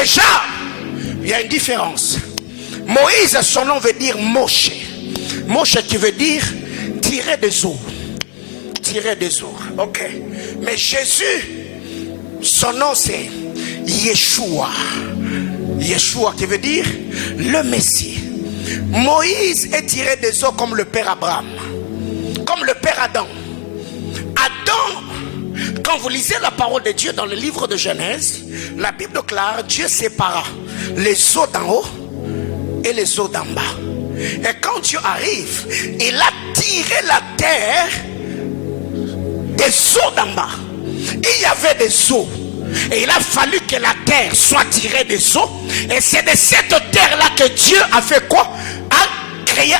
Déjà, il y a une différence. Moïse, son nom veut dire Moshe. Moshe qui veut dire tirer des eaux. Tirer des eaux. Ok. Mais Jésus, son nom c'est Yeshua. Yeshua qui veut dire le Messie. Moïse est tiré des eaux comme le père Abraham, comme le père Adam. Adam, quand vous lisez la parole de Dieu dans le livre de Genèse, la Bible déclare Dieu sépara les eaux d'en haut et les eaux d'en bas. Et quand Dieu arrive, il a tiré la terre des eaux d'en bas. Il y avait des eaux. Et il a fallu que la terre soit tirée des eaux. Et c'est de cette terre-là que Dieu a fait quoi? A créé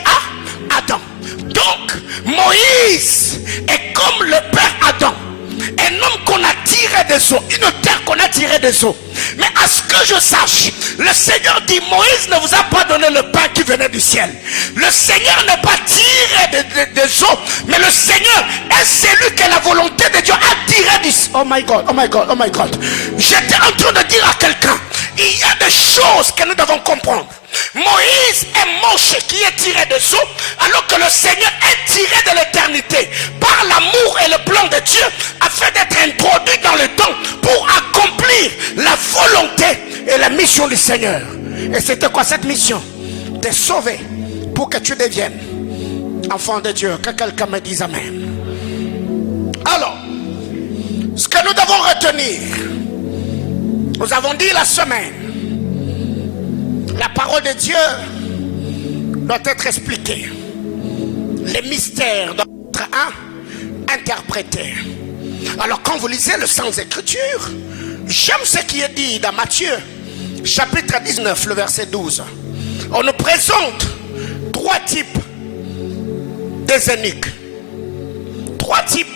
Adam. Donc, Moïse est comme le père Adam. Un homme qu'on a tiré des eaux. Une terre qu'on a tirée des eaux. Mais à ce que je sache, le Seigneur dit, Moïse ne vous a pas donné le pain qui venait du ciel. Le Seigneur n'est pas tiré des eaux, mais le Seigneur est celui que la volonté de Dieu a tiré du ciel. Oh my God, oh my God, oh my God. J'étais en train de dire à quelqu'un, il y a des choses que nous devons comprendre. Moïse est Moshe qui est tiré des eaux, alors que le Seigneur est tiré de l'éternité par l'amour et le plan de Dieu, afin d'être introduit dans le temps pour accomplir la volonté et la mission du Seigneur. Et c'était quoi cette mission? De sauver pour que tu deviennes enfant de Dieu. Que quelqu'un me dise amen. Alors, ce que nous devons retenir, nous avons dit la semaine, la parole de Dieu doit être expliquée. Les mystères doivent être interprétés. Alors quand vous lisez le Saint Écriture, j'aime ce qui est dit dans Matthieu chapitre 19, le verset 12. On nous présente trois types d'ézéniques. Trois types,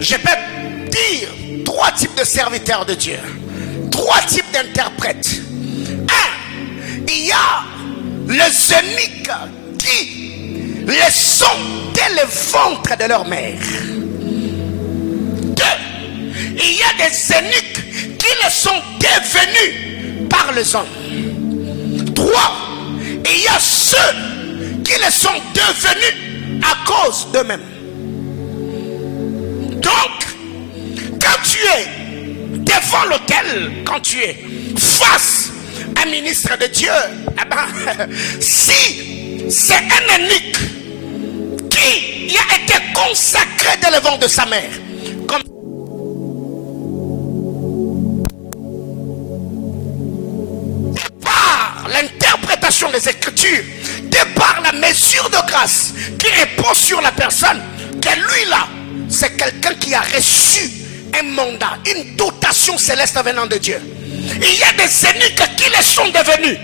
je peux dire, trois types de serviteurs de Dieu. Trois types d'interprètes. Il y a les eunuques qui les sont dès le ventre de leur mère. Deux, il y a des eunuques qui les sont devenus par les hommes. Trois, il y a ceux qui les sont devenus à cause d'eux-mêmes. Donc, quand tu es devant l'autel, quand tu es face un ministre de Dieu, si c'est un eunuque qui a été consacré dès le ventre de sa mère, comme par l'interprétation des Écritures, de par la mesure de grâce qui repose sur la personne, que lui là, c'est quelqu'un qui a reçu un mandat, une dotation céleste venant de Dieu. Il y a des eunuques qui les sont devenus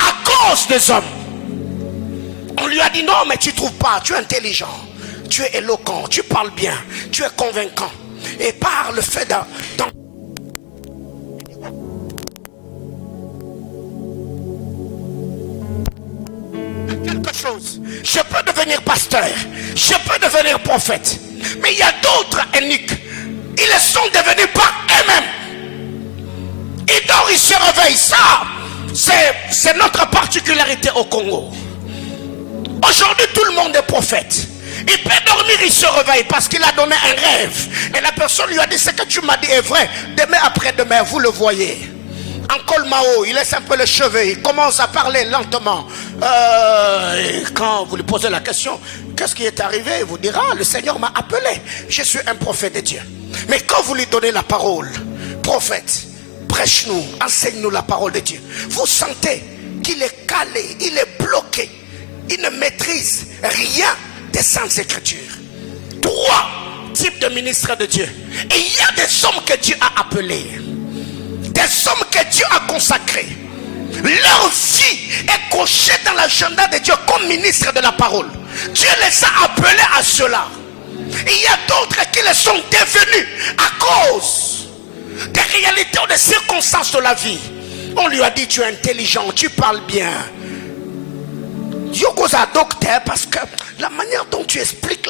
à cause des hommes. On lui a dit non, mais tu ne trouves pas, tu es intelligent, tu es éloquent, tu parles bien, tu es convaincant. Et par le fait dans quelque chose, je peux devenir pasteur, je peux devenir prophète. Mais il y a d'autres eunuques, ils les sont devenus par eux-mêmes. Et donc ils se réveillent. Ça, c'est notre particularité au Congo. Aujourd'hui, tout le monde est prophète. Il peut dormir, il se réveille parce qu'il a donné un rêve. Et la personne lui a dit, ce que tu m'as dit est vrai. Demain après-demain, vous le voyez. En colmao, il laisse un peu les cheveux, il commence à parler lentement. Et quand vous lui posez la question, qu'est-ce qui est arrivé? Il vous dira, le Seigneur m'a appelé. Je suis un prophète de Dieu. Mais quand vous lui donnez la parole, prophète, prêche-nous, enseigne-nous la parole de Dieu. Vous sentez qu'il est calé, il est bloqué. Il ne maîtrise rien des Saintes Écritures. Trois types de ministres de Dieu. Et il y a des hommes que Dieu a appelés. Des hommes que Dieu a consacrés. Leur vie est cochée dans l'agenda de Dieu comme ministre de la parole. Dieu les a appelés à cela. Et il y a d'autres qui les sont devenus à cause des réalités ou des circonstances de la vie. On lui a dit, tu es intelligent, tu parles bien, Dieu cause un docteur parce que la manière dont tu expliques,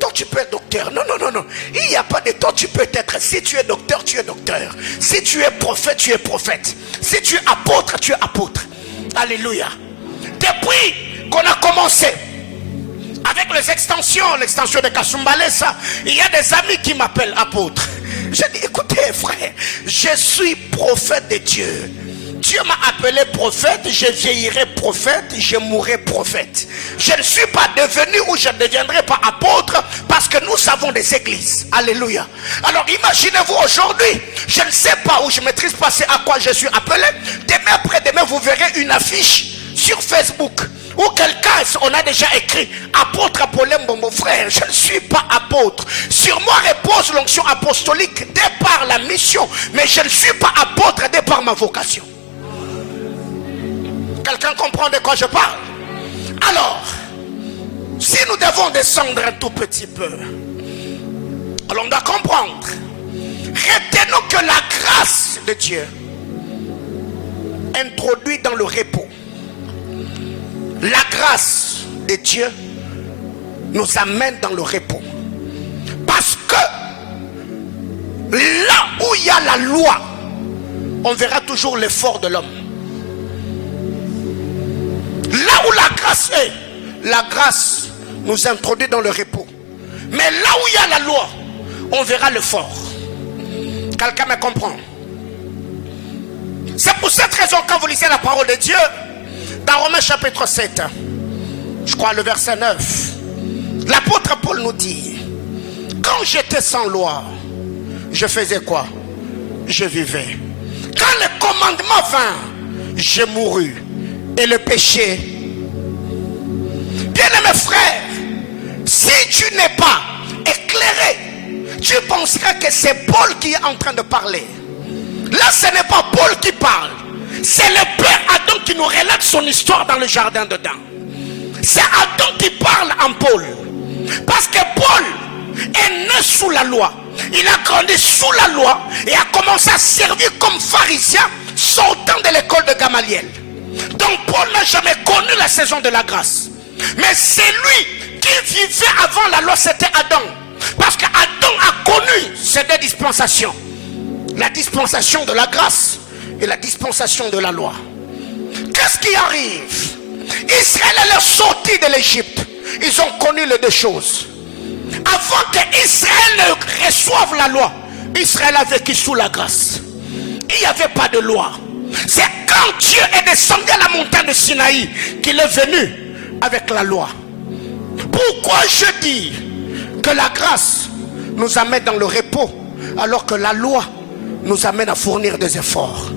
toi tu peux être docteur. Non, non, non, non. Il n'y a pas de toi tu peux être. Si tu es docteur, tu es docteur. Si tu es prophète, tu es prophète. Si tu es apôtre, tu es apôtre. Alléluia. Depuis qu'on a commencé avec les extensions, l'extension de Kasumbalesa, il y a des amis qui m'appellent apôtre. Je dis, écoutez frère, je suis prophète de Dieu. Dieu m'a appelé prophète, je vieillirai prophète, je mourrai prophète. Je ne suis pas devenu ou je ne deviendrai pas apôtre parce que nous avons des églises. Alléluia. Alors imaginez-vous aujourd'hui, je ne sais pas ou je ne maîtrise pas à quoi je suis appelé. Demain après-demain, vous verrez une affiche sur Facebook où quelqu'un, on a déjà écrit apôtre Apollème, mon frère, je ne suis pas apôtre. Sur moi repose l'onction apostolique dès par la mission, mais je ne suis pas apôtre dès par ma vocation. Quelqu'un comprend de quoi je parle? Alors, si nous devons descendre un tout petit peu, alors on doit comprendre. Retenons que la grâce de Dieu introduit dans le repos. La grâce de Dieu nous amène dans le repos. Parce que là où il y a la loi, on verra toujours l'effort de l'homme. Là où la grâce est, la grâce nous introduit dans le repos. Mais là où il y a la loi, on verra l'effort. Quelqu'un me comprend? C'est pour cette raison quand vous lisez la parole de Dieu, dans Romains chapitre 7, je crois le verset 9, l'apôtre Paul nous dit, quand j'étais sans loi, je faisais quoi? Je vivais. Quand le commandement vint, je mourus. Et le péché. Bien-aimé frère, si tu n'es pas éclairé, tu penseras que c'est Paul qui est en train de parler. Là, ce n'est pas Paul qui parle. C'est le père Adam qui nous relate son histoire dans le jardin d'Éden. C'est Adam qui parle en Paul. Parce que Paul est né sous la loi. Il a grandi sous la loi et a commencé à servir comme pharisien sortant de l'école de Gamaliel. Donc Paul n'a jamais connu la saison de la grâce. Mais c'est lui qui vivait avant la loi, c'était Adam. Parce qu'Adam a connu ces deux dispensations. La dispensation de la grâce et la dispensation de la loi. Qu'est-ce qui arrive? Israël est sorti de l'Égypte. Ils ont connu les deux choses. Avant que Israël ne reçoive la loi, Israël a vécu sous la grâce. Il n'y avait pas de loi. C'est quand Dieu est descendu à la montagne de Sinaï qu'il est venu avec la loi. Pourquoi je dis que la grâce nous amène dans le repos alors que la loi nous amène à fournir des efforts?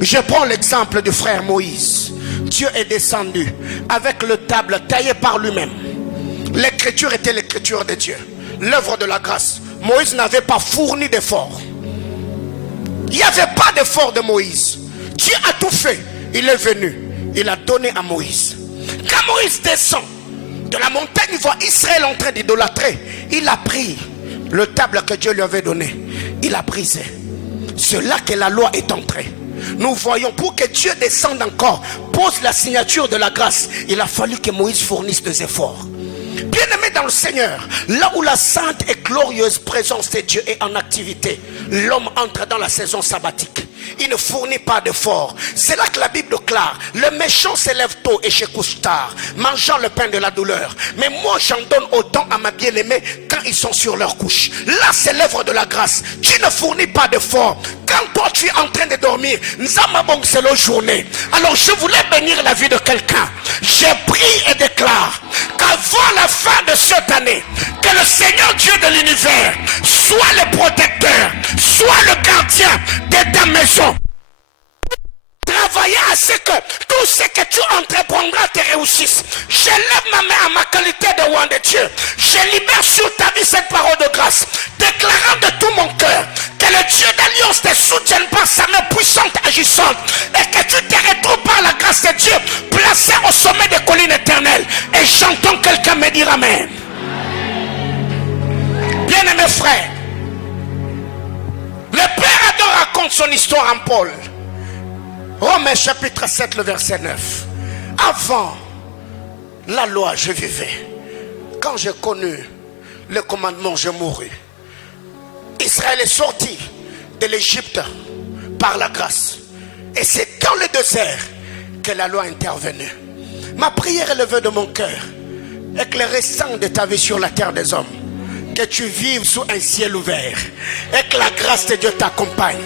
Je prends l'exemple du frère Moïse. Dieu est descendu avec le table taillé par lui-même. L'écriture était l'écriture de Dieu, l'œuvre de la grâce. Moïse n'avait pas fourni d'efforts. Il n'y avait pas d'effort de Moïse. Dieu a tout fait. Il est venu. Il a donné à Moïse. Quand Moïse descend de la montagne, il voit Israël en train d'idolâtrer. Il a pris le table que Dieu lui avait donné. Il a brisé. C'est là que la loi est entrée. Nous voyons, pour que Dieu descende encore, pose la signature de la grâce, il a fallu que Moïse fournisse des efforts. Bien-aimé dans le Seigneur, là où la sainte et glorieuse présence de Dieu est en activité, l'homme entre dans la saison sabbatique. Il ne fournit pas d'efforts. C'est là que la Bible déclare: le méchant s'élève tôt et se couche tard, mangeant le pain de la douleur. Mais moi j'en donne autant à ma bien-aimée quand ils sont sur leur couche. Là c'est l'œuvre de la grâce. Tu ne fournis pas d'efforts. Quand toi tu es en train de dormir, c'est la journée. Alors je voulais bénir la vie de quelqu'un. Je prie et déclare qu'avant la fin de cette année, que le Seigneur Dieu de l'univers soit le protecteur, soit le gardien de ta maison. Travailler à ce que tout ce que tu entreprendras te réussisse. Je lève ma main à ma qualité de roi de Dieu. Je libère sur ta vie cette parole de grâce, déclarant de tout mon cœur que le Dieu d'alliance te soutienne par sa main puissante agissante, et que tu te retrouves par la grâce de Dieu placé au sommet des collines éternelles. Et j'entends quelqu'un me dire amen. Bien-aimés frères, le Père Adam raconte son histoire en Paul. Romains chapitre 7, le verset 9. Avant la loi, je vivais. Quand j'ai connu le commandement, je mourus. Israël est sorti de l'Égypte par la grâce. Et c'est dans le désert que la loi est intervenue. Ma prière est levée de mon cœur. Éclairissant de ta vie sur la terre des hommes. Que tu vives sous un ciel ouvert. Et que la grâce de Dieu t'accompagne.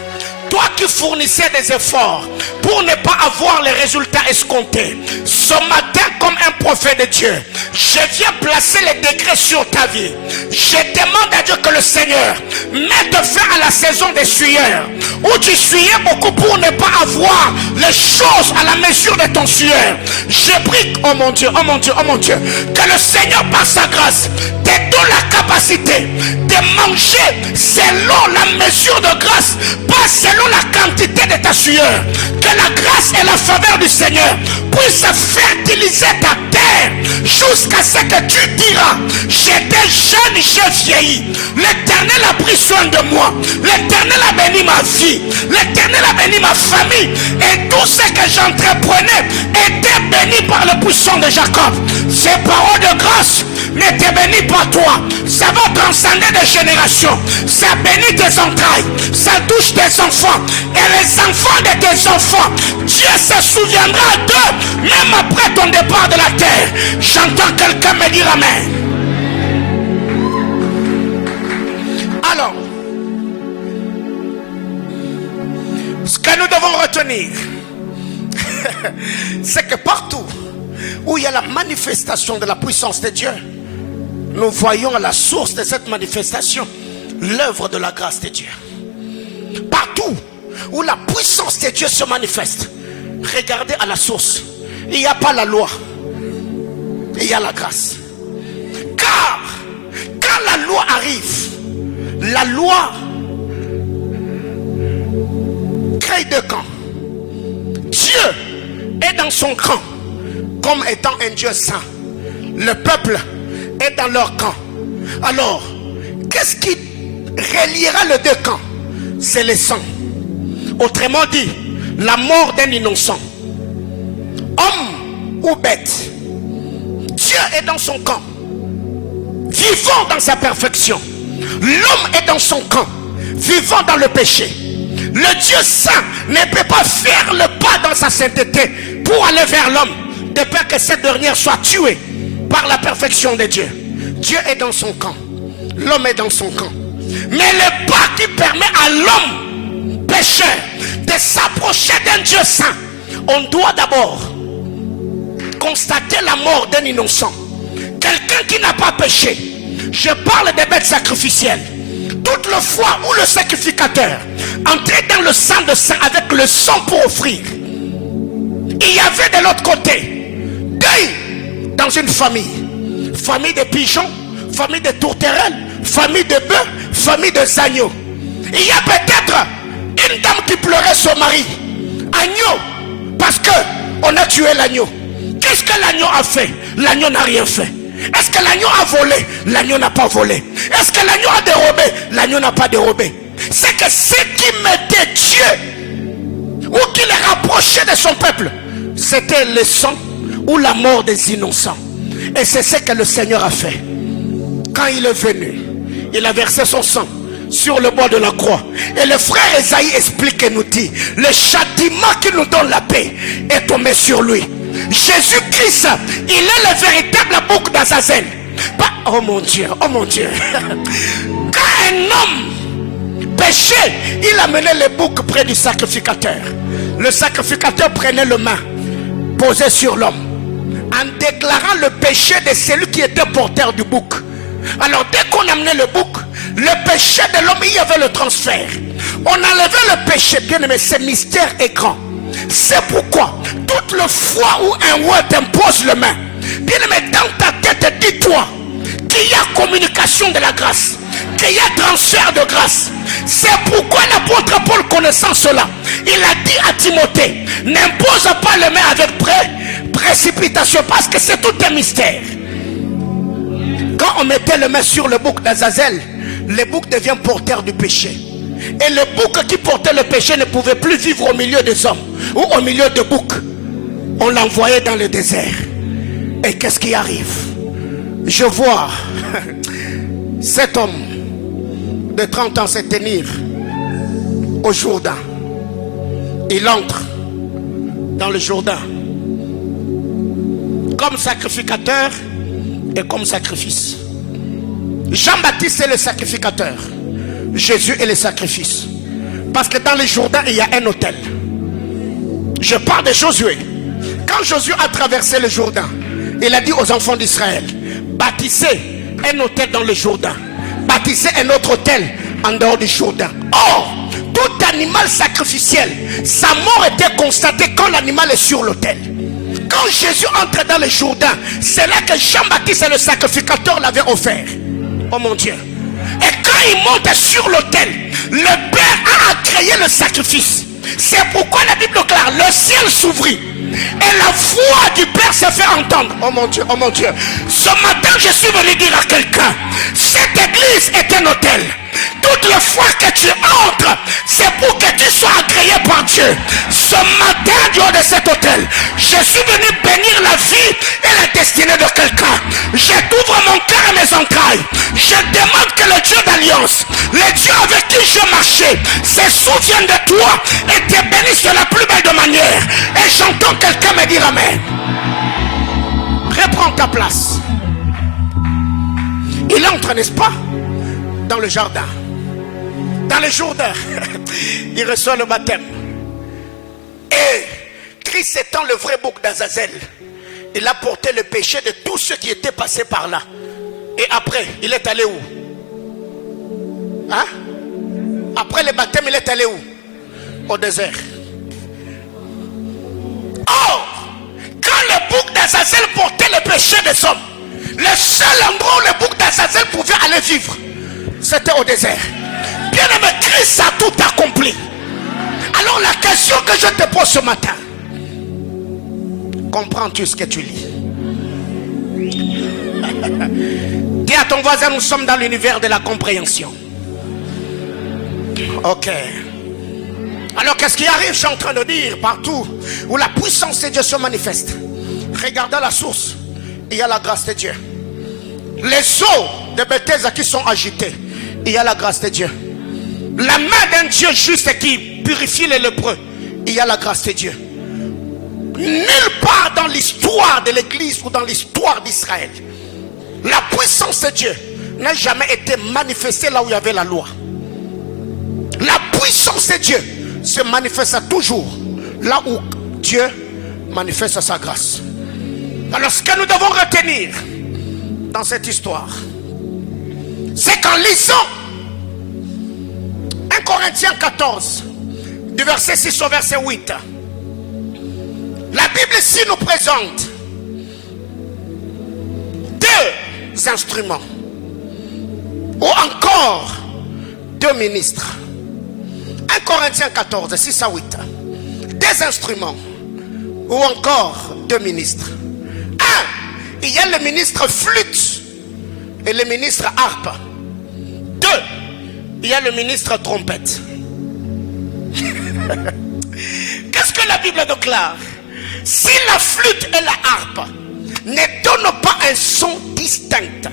Toi qui fournissais des efforts pour ne pas avoir les résultats escomptés, ce matin, comme un prophète de Dieu, je viens placer les décrets sur ta vie. Je demande à Dieu que le Seigneur mette fin à la saison des sueurs, où tu suyais beaucoup pour ne pas avoir les choses à la mesure de ton sueur. Je prie, oh mon Dieu, oh mon Dieu, oh mon Dieu, que le Seigneur par sa grâce te donne la capacité de manger selon la mesure de grâce, pas selon la quantité de ta sueur. Que la grâce et la faveur du Seigneur puissent fertiliser ta terre jusqu'à ce que tu diras: j'étais jeune, j'ai vieilli, l'Éternel a pris soin de moi, l'Éternel a béni ma vie, l'Éternel a béni ma famille, et tout ce que j'entreprenais était béni par le puissant de Jacob. Ces paroles de grâce ne te bénissent pas toi, ça va transcender des générations, ça bénit tes entrailles, ça touche tes enfants et les enfants de tes enfants. Dieu se souviendra d'eux même après ton départ de la terre. J'entends quelqu'un me dire amen. Alors, ce que nous devons retenir, c'est que partout où il y a la manifestation de la puissance de Dieu, nous voyons à la source de cette manifestation l'œuvre de la grâce de Dieu. Partout où la puissance de Dieu se manifeste, regardez à la source. Il n'y a pas la loi, il y a la grâce. Car quand la loi arrive, la loi crée deux camps. Dieu est dans son camp comme étant un Dieu saint. Le peuple est dans leur camp. Alors, qu'est-ce qui reliera les deux camps? C'est le sang. Autrement dit, la mort d'un innocent, homme ou bête. Dieu est dans son camp, vivant dans sa perfection. L'homme est dans son camp, vivant dans le péché. Le Dieu saint ne peut pas faire le pas dans sa sainteté pour aller vers l'homme, de peur que cette dernière soit tuée par la perfection de Dieu. Dieu est dans son camp, l'homme est dans son camp. Mais le pas qui permet à l'homme pécheur de s'approcher d'un Dieu saint, on doit d'abord constater la mort d'un innocent. Quelqu'un qui n'a pas péché. Je parle des bêtes sacrificielles. Toutes les fois où le sacrificateur entrait dans le sang de saint avec le sang pour offrir, il y avait de l'autre côté deuil dans une famille. Famille de pigeons, famille de tourterelles, famille de bœufs, famille de agneaux. Il y a peut-être une dame qui pleurait son mari, agneau, parce que on a tué l'agneau. Qu'est-ce que l'agneau a fait? L'agneau n'a rien fait. Est-ce que l'agneau a volé? L'agneau n'a pas volé. Est-ce que l'agneau a dérobé? L'agneau n'a pas dérobé. C'est que ce qui mettait Dieu ou qui les rapprochait de son peuple, c'était le sang ou la mort des innocents. Et c'est ce que le Seigneur a fait. Quand il est venu, il a versé son sang sur le bois de la croix. Et le frère Esaïe explique et nous dit: le châtiment qui nous donne la paix est tombé sur lui. Jésus-Christ, il est le véritable bouc d'Azazel. Oh mon Dieu, oh mon Dieu. Quand un homme péchait, il amenait le bouc près du sacrificateur. Le sacrificateur prenait le main, posait sur l'homme, en déclarant le péché de celui qui était porteur du bouc. Alors dès qu'on amenait le bouc, le péché de l'homme, il y avait le transfert. On enlevait le péché, bien aimé, ce mystère est grand. C'est pourquoi toute le fois où un roi t'impose le main, bien aimé, dans ta tête, dis-toi qu'il y a communication de la grâce, qu'il y a transfert de grâce. C'est pourquoi l'apôtre Paul, connaissant cela, il a dit à Timothée: n'impose pas les mains avec précipitation, parce que c'est tout un mystère. Quand on mettait les mains sur le bouc d'Azazel, le bouc devient porteur du péché. Et le bouc qui portait le péché ne pouvait plus vivre au milieu des hommes ou au milieu de boucs. On l'envoyait dans le désert. Et qu'est-ce qui arrive? Je vois cet homme de 30 ans se tenir au Jourdain. Il entre dans le Jourdain comme sacrificateur et comme sacrifice. Jean-Baptiste est le sacrificateur, Jésus est le sacrifice. Parce que dans le Jourdain il y a un autel. Je parle de Josué. Quand Josué a traversé le Jourdain, il a dit aux enfants d'Israël: bâtissez un autel dans le Jourdain, bâtissez un autre autel en dehors du Jourdain. Or, tout animal sacrificiel, sa mort était constatée quand l'animal est sur l'autel. Quand Jésus entre dans le Jourdain, c'est là que Jean-Baptiste, le sacrificateur, l'avait offert. Oh mon Dieu. Et quand il monte sur l'autel, le Père a créé le sacrifice. C'est pourquoi la Bible déclare: le ciel s'ouvrit et la voix du Père se fait entendre. Oh mon Dieu, oh mon Dieu. Ce matin, je suis venu dire à quelqu'un: cette église est un autel. Toutes les fois que tu entres, c'est pour que tu sois agréé par Dieu. Ce matin, du haut de cet autel, je suis venu bénir la vie et la destinée de quelqu'un. Je t'ouvre mon cœur et mes entrailles. Je demande que le Dieu d'alliance, le Dieu avec qui je marchais, se souvienne de toi et te bénisse de la plus belle de manière. Et j'entends quelqu'un me dire amen. Reprends ta place. Il entre, n'est-ce pas, dans le jardin, dans le Jourdain. Il reçoit le baptême. Et Christ étant le vrai bouc d'Azazel, il a porté le péché de tous ceux qui étaient passés par là. Et après, il est allé où? Hein? Après le baptême, il est allé où? Au désert. Or, quand le bouc d'Azazel portait le péché des hommes, le seul endroit où le bouc d'Azazel pouvait aller vivre, c'était au désert. Bien aimé, Christ a tout accompli. Alors la question que je te pose ce matin: comprends-tu ce que tu lis? Dis à ton voisin: nous sommes dans l'univers de la compréhension. Ok. Alors qu'est-ce qui arrive? Je suis en train de dire: partout où la puissance de Dieu se manifeste, regardez la source, il y a la grâce de Dieu. Les eaux de Bethesda qui sont agitées, il y a la grâce de Dieu. La main d'un Dieu juste qui purifie les lépreux, il y a la grâce de Dieu. Nulle part dans l'histoire de l'église ou dans l'histoire d'Israël, la puissance de Dieu n'a jamais été manifestée là où il y avait la loi. La puissance de Dieu se manifeste toujours là où Dieu manifeste sa grâce. Alors ce que nous devons retenir dans cette histoire, c'est qu'en lisant 1 Corinthiens 14 du verset 6 au verset 8, la Bible ici nous présente deux instruments ou encore deux ministres. 1 Corinthiens 14, 6 à 8. Des instruments ou encore deux ministres. Un, il y a le ministre flûte et le ministre harpe. Deux, il y a le ministre trompette. Qu'est-ce que la Bible déclare? Si la flûte et la harpe ne donnent pas un son distinct.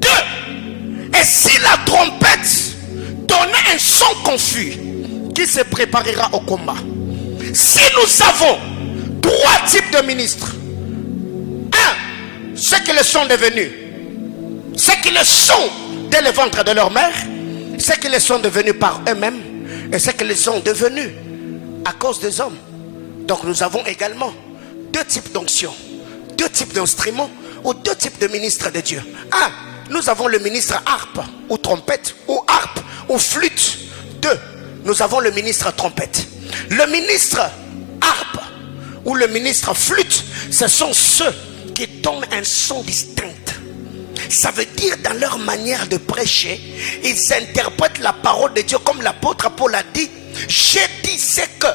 Deux, et si la trompette donnait un son confus, qui se préparera au combat. Si nous avons trois types de ministres: un, ceux qui le sont devenus, ceux qui le sont dès le ventre de leur mère, ceux qui le sont devenus par eux-mêmes, et ceux qui le sont devenus à cause des hommes. Donc nous avons également deux types d'onction, deux types d'instruments ou deux types de ministres de Dieu. Un, nous avons le ministre harpe ou trompette ou harpe ou flûte. Deux, nous avons le ministre trompette. Le ministre harpe ou le ministre flûte, ce sont ceux qui donnent un son distinct. Ça veut dire dans leur manière de prêcher, ils interprètent la parole de Dieu comme l'apôtre Paul a dit. J'ai dit c'est que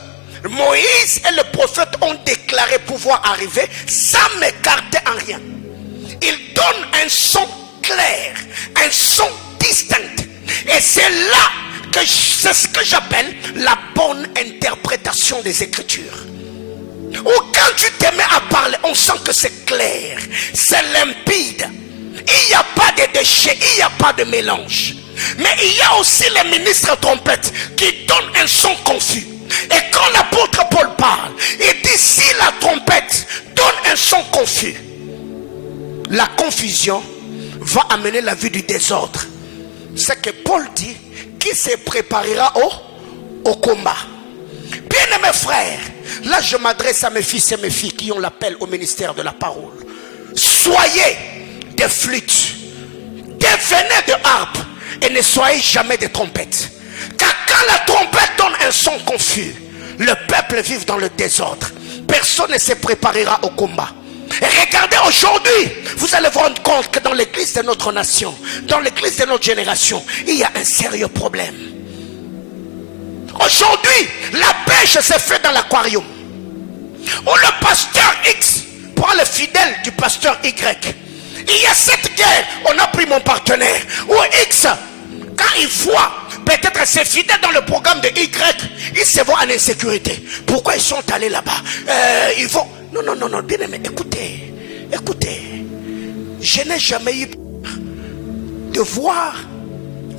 Moïse et le prophète ont déclaré pouvoir arriver sans m'écarter en rien. Ils donnent un son clair, un son distinct. Et c'est là que c'est ce que j'appelle la bonne interprétation des Écritures. Ou quand tu te mets à on sent que c'est clair, c'est limpide. Il n'y a pas de déchets, il n'y a pas de mélange. Mais il y a aussi les ministres trompettes qui donnent un son confus. Et quand l'apôtre Paul parle, il dit si la trompette donne un son confus, la confusion va amener la vie du désordre. C'est que Paul dit qui se préparera au combat. Bien aimés frères, là je m'adresse à mes fils et mes filles qui ont l'appel au ministère de la parole. Soyez des flûtes, devenez de harpes et ne soyez jamais des trompettes. Car quand la trompette donne un son confus, le peuple vit dans le désordre. Personne ne se préparera au combat. Et regardez aujourd'hui, vous allez vous rendre compte que dans l'église de notre nation, dans l'église de notre génération, il y a un sérieux problème. Aujourd'hui, la pêche se fait dans l'aquarium. Où le pasteur X prend le fidèle du pasteur Y. Il y a cette guerre, on a pris mon partenaire. Ou X, quand il voit peut-être ses fidèles dans le programme de Y, ils se voient en insécurité. Pourquoi ils sont allés là-bas? Ils vont... Non, bien aimé, écoutez. Je n'ai jamais eu de voir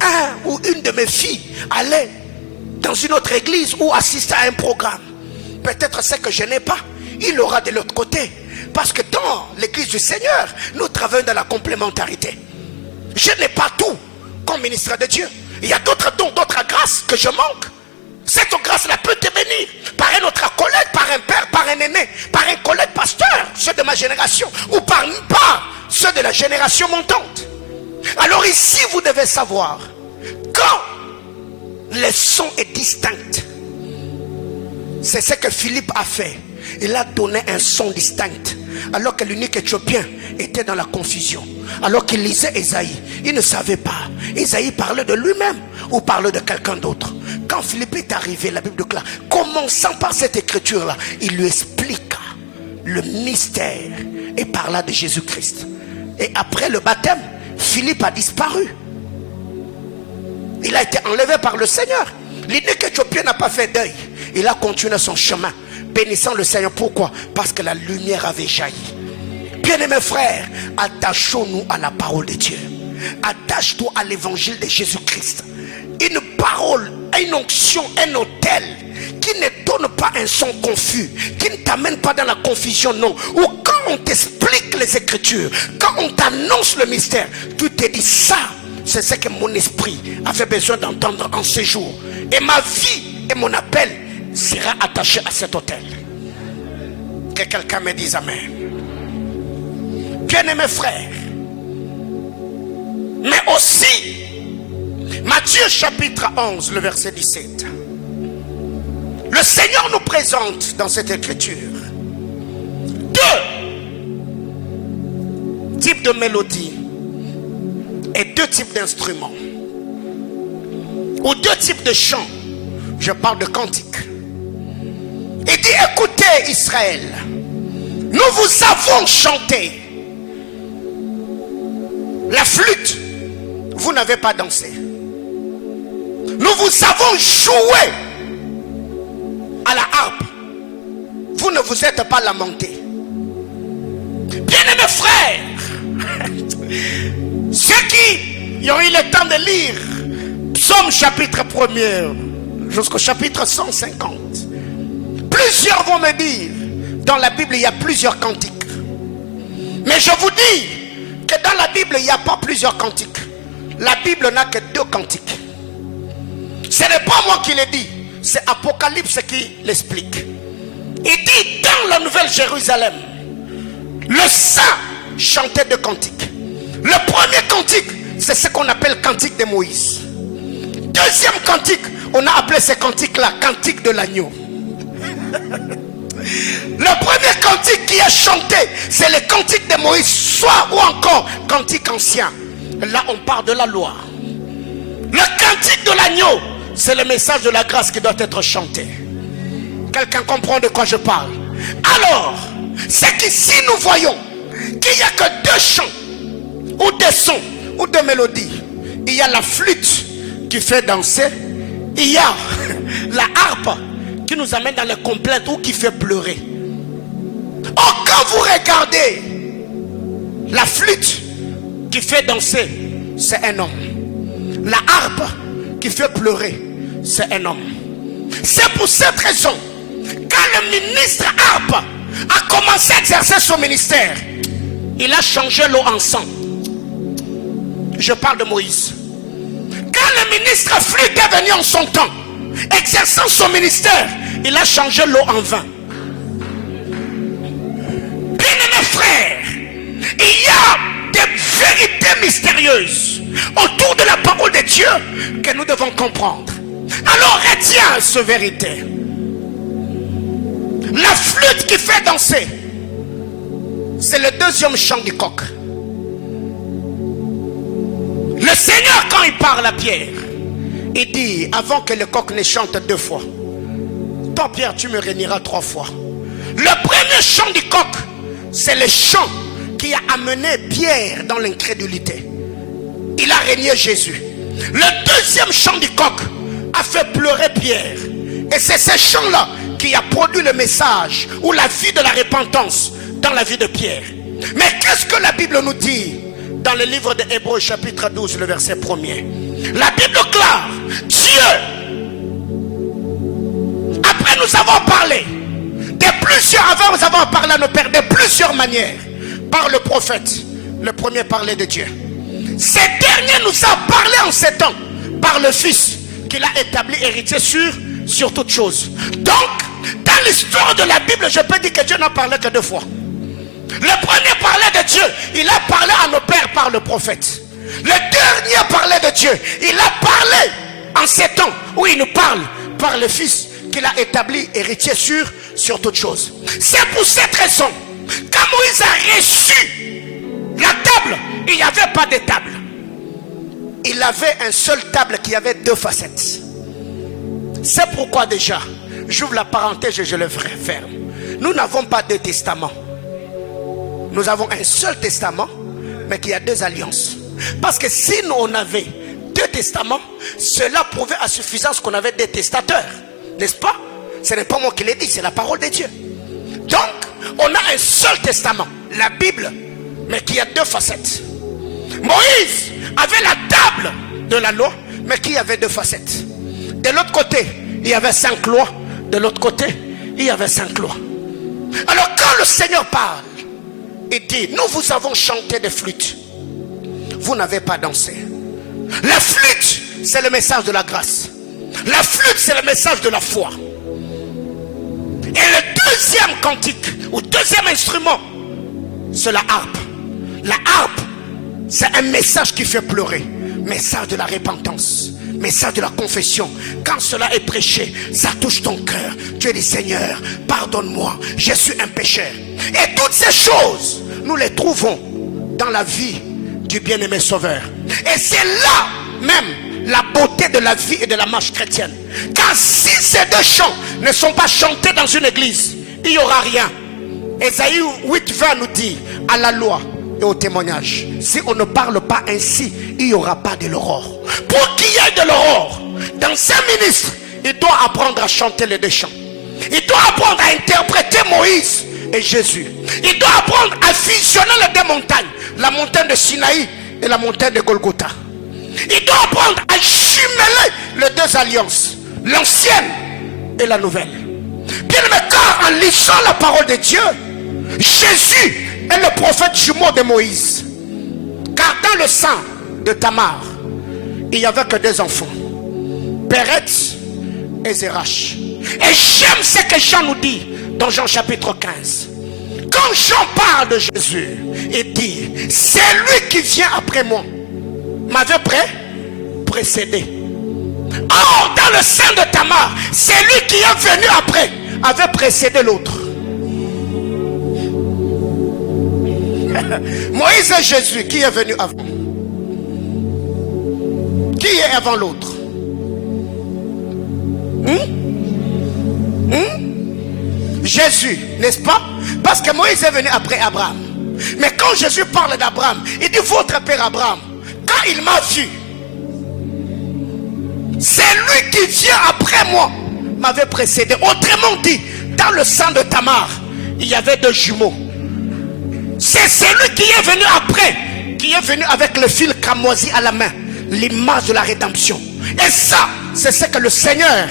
un ou une de mes filles aller dans une autre église ou assister à un programme. Peut-être c'est que je n'ai pas, il l'aura de l'autre côté. Parce que dans l'église du Seigneur, nous travaillons dans la complémentarité. Je n'ai pas tout comme ministre de Dieu. Il y a d'autres dons, d'autres grâces que je manque. Cette grâce-là peut te bénir par un autre collègue, par un père, par un aîné, par un collègue pasteur, ceux de ma génération, ou par ceux de la génération montante. Alors ici, vous devez savoir, quand le son est distinct, c'est ce que Philippe a fait. Il a donné un son distinct, alors que l'unique Éthiopien était dans la confusion. Alors qu'il lisait Ésaïe, il ne savait pas. Ésaïe parlait de lui-même ou parlait de quelqu'un d'autre. Quand Philippe est arrivé, la Bible déclare, commençant par cette écriture-là, il lui expliqua le mystère et parla de Jésus-Christ. Et après le baptême, Philippe a disparu. Il a été enlevé par le Seigneur. L'unique Éthiopien n'a pas fait deuil. Il a continué son chemin, bénissant le Seigneur. Pourquoi? Parce que la lumière avait jailli. Bien-aimés frères, attachons-nous à la parole de Dieu. Attache-toi à l'évangile de Jésus-Christ. Une parole, une onction, un autel qui ne donne pas un son confus, qui ne t'amène pas dans la confusion, non. Ou quand on t'explique les Écritures, quand on t'annonce le mystère, tu te dis ça, c'est ce que mon esprit avait besoin d'entendre en ce jour. Et ma vie et mon appel sera attaché à cet autel. Que quelqu'un me dise amen. Bien-aimés frères, mais aussi Matthieu chapitre 11, le verset 17. Le Seigneur nous présente dans cette écriture deux types de mélodies et deux types d'instruments, ou deux types de chants. Je parle de cantiques. Il dit, écoutez Israël, nous vous avons chanté la flûte, vous n'avez pas dansé. Nous vous avons joué à la harpe, vous ne vous êtes pas lamenté. Bien-aimés frères, ceux qui ont eu le temps de lire Psaume chapitre 1er jusqu'au chapitre 150, plusieurs vont me dire, dans la Bible il y a plusieurs cantiques. Mais je vous dis que dans la Bible il n'y a pas plusieurs cantiques. La Bible n'a que deux cantiques. Ce n'est pas moi qui l'ai dit, c'est Apocalypse qui l'explique. Il dit, dans la Nouvelle Jérusalem, le saint chantait deux cantiques. Le premier cantique, c'est ce qu'on appelle cantique de Moïse. Deuxième cantique, on a appelé ce cantique-là cantique de l'agneau. Le premier cantique qui est chanté, c'est le cantique de Moïse, soit ou encore cantique ancien. Là, on parle de la loi. Le cantique de l'agneau, c'est le message de la grâce qui doit être chanté. Quelqu'un comprend de quoi je parle? Alors, c'est qu'ici nous voyons qu'il n'y a que deux chants, ou des sons, ou des mélodies. Il y a la flûte qui fait danser. Il y a la harpe qui nous amène dans les complaintes ou qui fait pleurer. quand vous regardez la flûte qui fait danser, c'est un homme. La harpe qui fait pleurer, c'est un homme. C'est pour cette raison, quand le ministre harpe a commencé à exercer son ministère, il a changé l'eau en sang. Je parle de Moïse. Quand le ministre flûte est venu en son temps, exerçant son ministère, il a changé l'eau en vin. Bien-aimés frères, il y a des vérités mystérieuses autour de la parole de Dieu que nous devons comprendre. Alors retiens cette vérité. La flûte qui fait danser, c'est le deuxième chant du coq. Le Seigneur, quand il parle à Pierre, il dit, avant que le coq ne chante 2 fois, toi Pierre, tu me réuniras 3 fois. Le premier chant du coq, c'est le chant qui a amené Pierre dans l'incrédulité. Il a régné Jésus. Le deuxième chant du coq a fait pleurer Pierre. Et c'est ce chant-là qui a produit le message ou la vie de la repentance dans la vie de Pierre. Mais qu'est-ce que la Bible nous dit dans le livre de Hébreux chapitre 12, le verset 1er? La Bible clare, Dieu, après nous avons parlé de plusieurs, avant nous avons parlé à nos pères de plusieurs manières, par le prophète, le premier parlait de Dieu. Ce dernier nous a parlé en ces temps par le Fils qu'il a établi héritier sur toutes choses. Donc, dans l'histoire de la Bible, je peux dire que Dieu n'a parlé que 2 fois. Le premier parlait de Dieu, il a parlé à nos pères par le prophète. Le dernier parlait de Dieu, il a parlé en ces temps où il nous parle par le Fils qu'il a établi héritier sur toutes choses. C'est pour cette raison, quand Moïse a reçu la table, il n'y avait pas de table. Il avait un seul table qui avait 2 facettes. C'est pourquoi déjà, j'ouvre la parenthèse et je le ferme. Nous n'avons pas 2 testaments. Nous avons un seul testament, mais qui a 2 alliances. Parce que si nous on avait 2 testaments, cela prouvait à suffisance qu'on avait 2 testateurs. N'est-ce pas? Ce n'est pas moi qui l'ai dit, c'est la parole de Dieu. Donc, on a un seul testament, la Bible, mais qui a 2 facettes. Moïse avait la table de la loi, mais qui avait 2 facettes. De l'autre côté, il y avait 5 lois. De l'autre côté, il y avait 5 lois. Alors quand le Seigneur parle, il dit, nous vous avons chanté des flûtes, vous n'avez pas dansé. La flûte, c'est le message de la grâce. La flûte, c'est le message de la foi. Et le deuxième cantique, ou deuxième instrument, c'est la harpe. La harpe, c'est un message qui fait pleurer. Message de la repentance, message de la confession. Quand cela est prêché, ça touche ton cœur. Tu dis, Seigneur, pardonne-moi, je suis un pécheur. Et toutes ces choses, nous les trouvons dans la vie du bien-aimé Sauveur. Et c'est là même la beauté de la vie et de la marche chrétienne. Car si ces 2 chants ne sont pas chantés dans une église, il n'y aura rien. Ésaïe 8:20 nous dit, à la loi et au témoignage, si on ne parle pas ainsi, il n'y aura pas de l'aurore. Pour qu'il y ait de l'aurore, dans un ministre, il doit apprendre à chanter les 2 chants. Il doit apprendre à interpréter Moïse et Jésus. Il doit apprendre à fusionner les 2 montagnes, la montagne de Sinaï et la montagne de Golgotha. Il doit apprendre à jumeler les 2 alliances, l'ancienne et la nouvelle. Bien aimé, car en lisant la parole de Dieu, Jésus est le prophète jumeau de Moïse. Car dans le sang de Tamar, il n'y avait que 2 enfants, Péretz et Zérach. Et j'aime ce que Jean nous dit dans Jean chapitre 15. Quand Jean parle de Jésus, il dit, c'est lui qui vient après moi, m'avait précédé. Or, dans le sein de Tamar, c'est lui qui est venu après, avait précédé l'autre. Moïse et Jésus, qui est venu avant? Qui est avant l'autre? Jésus, n'est-ce pas? Parce que Moïse est venu après Abraham. Mais quand Jésus parle d'Abraham, il dit votre père Abraham, quand il m'a vu, c'est lui qui vient après moi, m'avait précédé. Autrement dit, dans le sang de Tamar, il y avait 2 jumeaux, C'est celui qui est venu après, qui est venu avec le fil cramoisi à la main, l'image de la rédemption. Et ça, c'est ce que le Seigneur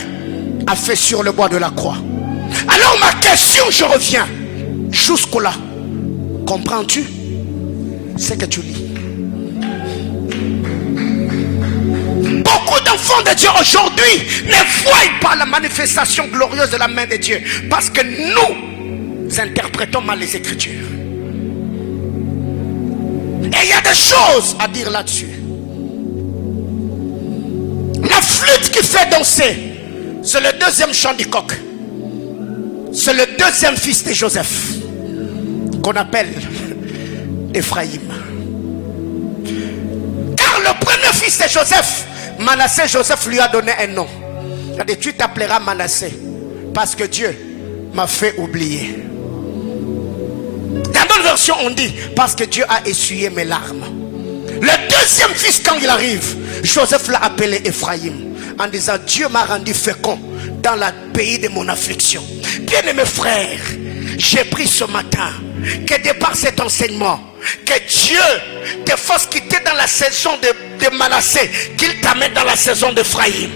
a fait sur le bois de la croix. Alors ma question, je reviens jusqu'au-là. Comprends-tu ce que tu lis? Beaucoup d'enfants de Dieu aujourd'hui ne voient pas la manifestation glorieuse de la main de Dieu parce que nous interprétons mal les Écritures. Et il y a des choses à dire là-dessus. La flûte qui fait danser, c'est le deuxième chant du coq. C'est le deuxième fils de Joseph, qu'on appelle Ephraïm. Car le premier fils de Joseph, Manassé, Joseph lui a donné un nom. Il a dit, tu t'appelleras Manassé, parce que Dieu m'a fait oublier. Dans d'autres versions, on dit, parce que Dieu a essuyé mes larmes. Le deuxième fils, quand il arrive, Joseph l'a appelé Ephraïm, en disant, Dieu m'a rendu fécond dans le pays de mon affliction. Bien-aimés frères, j'ai pris ce matin que de par cet enseignement, que Dieu te fasse quitter dans la saison de Manassé, qu'il t'amène dans la saison d'Ephraïm.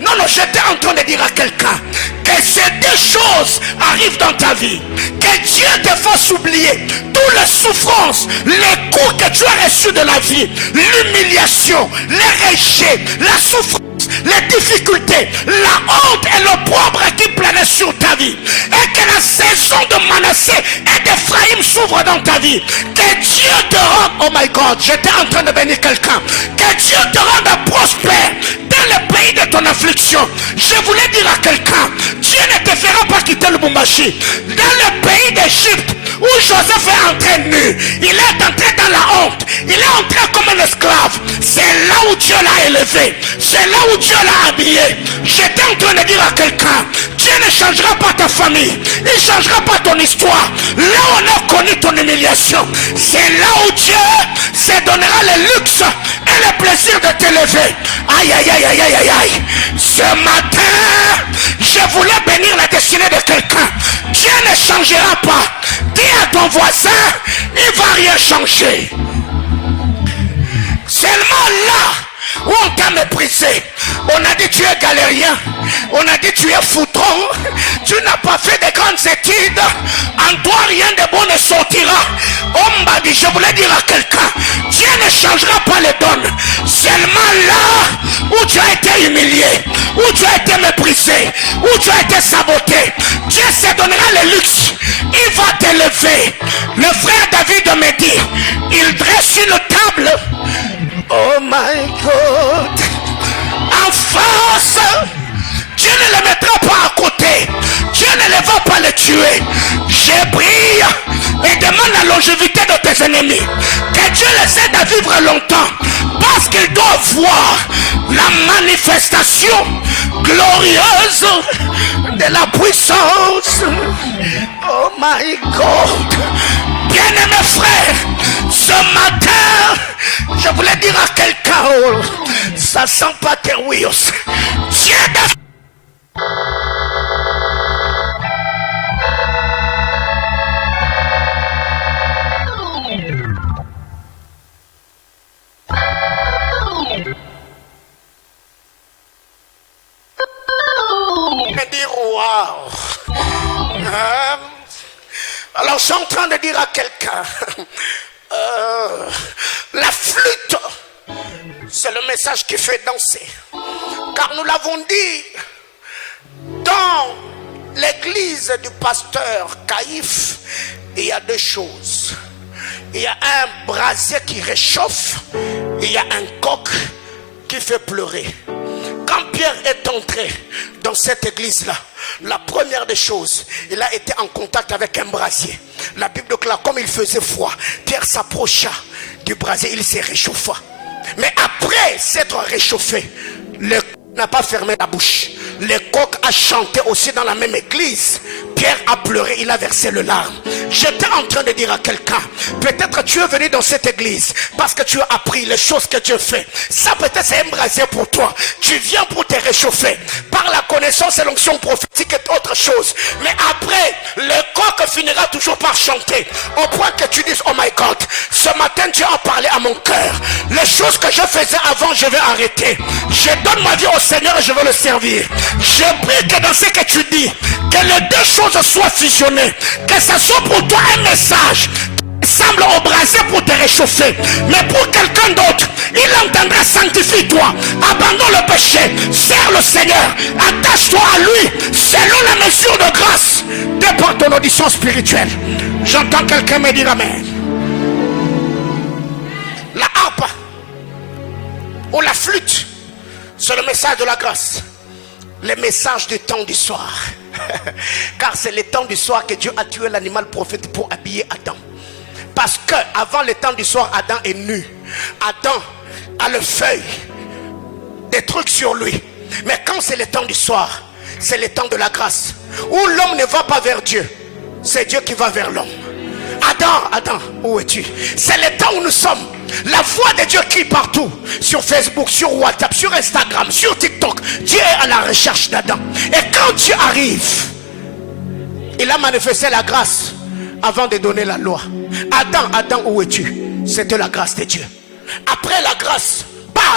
Non, j'étais en train de dire à quelqu'un que ces deux choses arrivent dans ta vie. Que Dieu te fasse oublier toutes les souffrances, les coups que tu as reçus de la vie, l'humiliation, les rejets, la souffrance, les difficultés, la honte et l'opprobre qui planaient sur ta vie. Et que la saison de Manassé et d'Ephraïm s'ouvre dans ta vie. Que Dieu te rende, oh my God, j'étais en train de bénir quelqu'un. Que Dieu te rende prospère dans le pays de ton affliction. Je voulais dire à quelqu'un, Dieu ne te fera pas quitter le Bumbashi. Dans le pays d'Égypte, où Joseph est entré nu, il est entré dans la honte, il est entré comme un esclave. C'est là où Dieu l'a élevé, c'est là où Dieu l'a habillé. J'étais en train de dire à quelqu'un, Dieu ne changera pas ta famille, il ne changera pas ton histoire. Là où on a connu ton humiliation, c'est là où Dieu se donnera le luxe et le plaisir de t'élever. Aïe aïe aïe aïe aïe aïe. Ce matin, je voulais bénir la destinée de quelqu'un. Dieu ne changera pas. Dis à ton voisin, il ne va rien changer. Seulement là où on t'a méprisé, on a dit tu es galérien, on a dit tu es foutron, tu n'as pas fait de grandes études, en toi rien de bon ne sortira. On m'a dit, je voulais dire à quelqu'un, Dieu ne changera pas les donnes. Seulement là où tu as été humilié, où tu as été méprisé, où tu as été saboté, Dieu se donnera le luxe, il va t'élever. Le frère David me dit, il dresse une table, oh my God, en face. Dieu ne le mettra pas à côté. Dieu ne le va pas le tuer. Je prie et demande la longévité de tes ennemis. Que Dieu les aide à vivre longtemps. Parce qu'ils doivent voir la manifestation glorieuse de la puissance. Oh my God. Bien-aimés frères, ce matin, je voulais dire à quelqu'un, oh, ça sent pas terrible. Dieu de... Me dire waouh. Alors je suis en train de dire à quelqu'un, la flûte, c'est le message qui fait danser. Car nous l'avons dit, dans l'église du pasteur Caïphe, il y a deux choses. Il y a un brasier qui réchauffe, et il y a un coq qui fait pleurer. Quand Pierre est entré dans cette église-là, la première des choses, il a été en contact avec un brasier. La Bible déclare, comme il faisait froid, Pierre s'approcha du brasier, il s'est réchauffa. Mais après s'être réchauffé, le coq n'a pas fermé la bouche. Le coq a chanté aussi dans la même église. Pierre a pleuré, il a versé le larme. J'étais en train de dire à quelqu'un, peut-être tu es venu dans cette église parce que tu as appris les choses que Dieu fait. Ça peut-être c'est un brasier pour toi. Tu viens pour te réchauffer par la connaissance et l'onction prophétique et autre chose. Mais après, le coq finira toujours par chanter. Au point que tu dises, oh my God, ce matin Dieu a parlé à mon cœur. Les choses que je faisais avant, je vais arrêter. Je donne ma vie au Seigneur et je veux le servir. Je prie que dans ce que tu dis, que les deux choses soient fusionnées. Que ce soit pour toi un message qui semble embrasé pour te réchauffer. Mais pour quelqu'un d'autre, il entendra, sanctifie-toi, abandonne le péché, sers le Seigneur, attache-toi à lui selon la mesure de grâce de par ton audition spirituelle. J'entends quelqu'un me dire amen. La harpe ou la flûte, c'est le message de la grâce. Le message du temps du soir. Car c'est le temps du soir que Dieu a tué l'animal prophète pour habiller Adam. Parce que avant le temps du soir, Adam est nu. Adam a le feuille, des trucs sur lui. Mais quand c'est le temps du soir, c'est le temps de la grâce, où l'homme ne va pas vers Dieu, c'est Dieu qui va vers l'homme. Adam, où es-tu? C'est le temps où nous sommes. La voix de Dieu crie partout. Sur Facebook, sur WhatsApp, sur Instagram, sur TikTok. Dieu est à la recherche d'Adam. Et quand Dieu arrive, il a manifesté la grâce avant de donner la loi. Adam, où es-tu? C'était la grâce de Dieu. Après la grâce,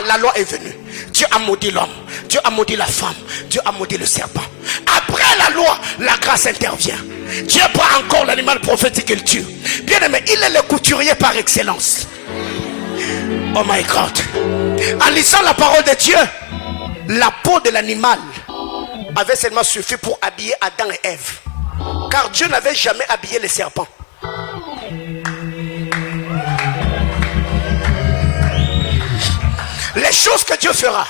la loi est venue. Dieu a maudit l'homme, Dieu a maudit la femme, Dieu a maudit le serpent. Après la loi, la grâce intervient. Dieu prend encore l'animal prophétique et le tue. Bien aimé, il est le couturier par excellence. Oh my God. En lisant la parole de Dieu, la peau de l'animal avait seulement suffi pour habiller Adam et Ève. Car Dieu n'avait jamais habillé les serpents. Les choses que Dieu fera,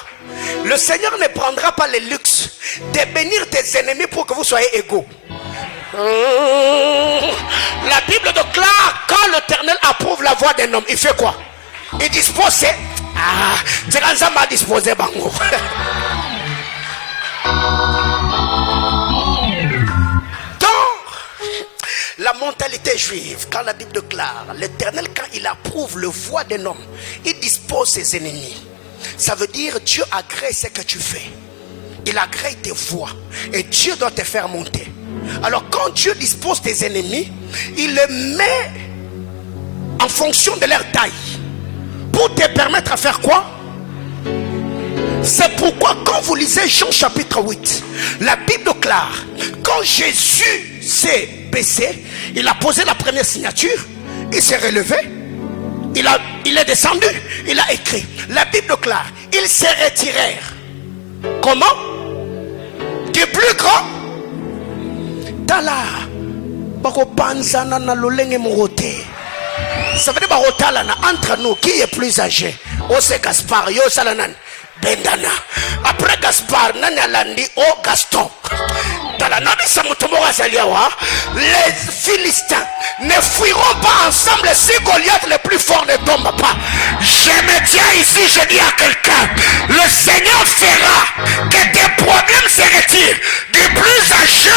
le Seigneur ne prendra pas le luxe de bénir tes ennemis pour que vous soyez égaux. La Bible déclare, quand l'Éternel approuve la voix d'un homme, il fait quoi? Il dispose. Tiranza m'a disposé bango. Dans la mentalité juive, quand la Bible déclare, l'Éternel, quand il approuve la voix d'un homme, il dispose ses ennemis. Ça veut dire Dieu agrée ce que tu fais. Il agrée tes voix. Et Dieu doit te faire monter. Alors quand Dieu dispose tes ennemis, il les met en fonction de leur taille. Pour te permettre à faire quoi? C'est pourquoi quand vous lisez Jean chapitre 8, la Bible déclare, quand Jésus s'est baissé, il a posé la première signature, il s'est relevé. Il est descendu, il a écrit. La Bible déclare, ils se retirèrent. Comment? Du plus grand. Tala. Ça veut dire entre nous, qui est plus âgé? Oh, c'est Gaspard, yo Salanan. Bendana. Après Gaspard, Nanalandi, oh Gaston. Les Philistins ne fuiront pas ensemble si Goliath le plus fort ne tombe pas. Je me tiens ici, je dis à quelqu'un, le Seigneur fera que tes problèmes se retirent du plus âgé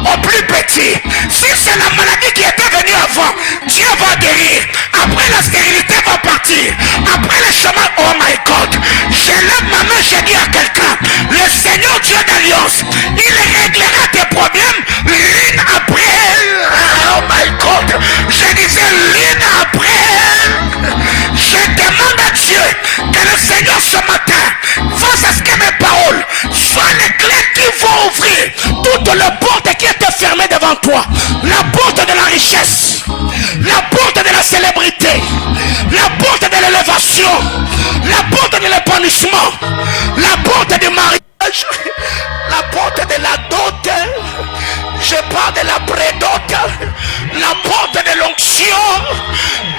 au plus petit. Si c'est la maladie qui était venue avant, Dieu va guérir. Après la stérilité va partir. Après le chemin, oh my God, je lève ma main, je dis à quelqu'un, le Seigneur Dieu d'Alliance, il réglera tes problèmes l'une après elle. Oh my God, je disais l'une après elle. Je demande à Dieu que le Seigneur ce matin fasse à ce que mes paroles soient les clés qui vont ouvrir toutes les portes qui étaient fermées devant toi. La porte de la richesse, la porte de la célébrité, la porte de l'élévation, la porte de l'épanouissement, la porte du mariage, la porte de la dot. Je parle de la prédote, la porte de l'onction,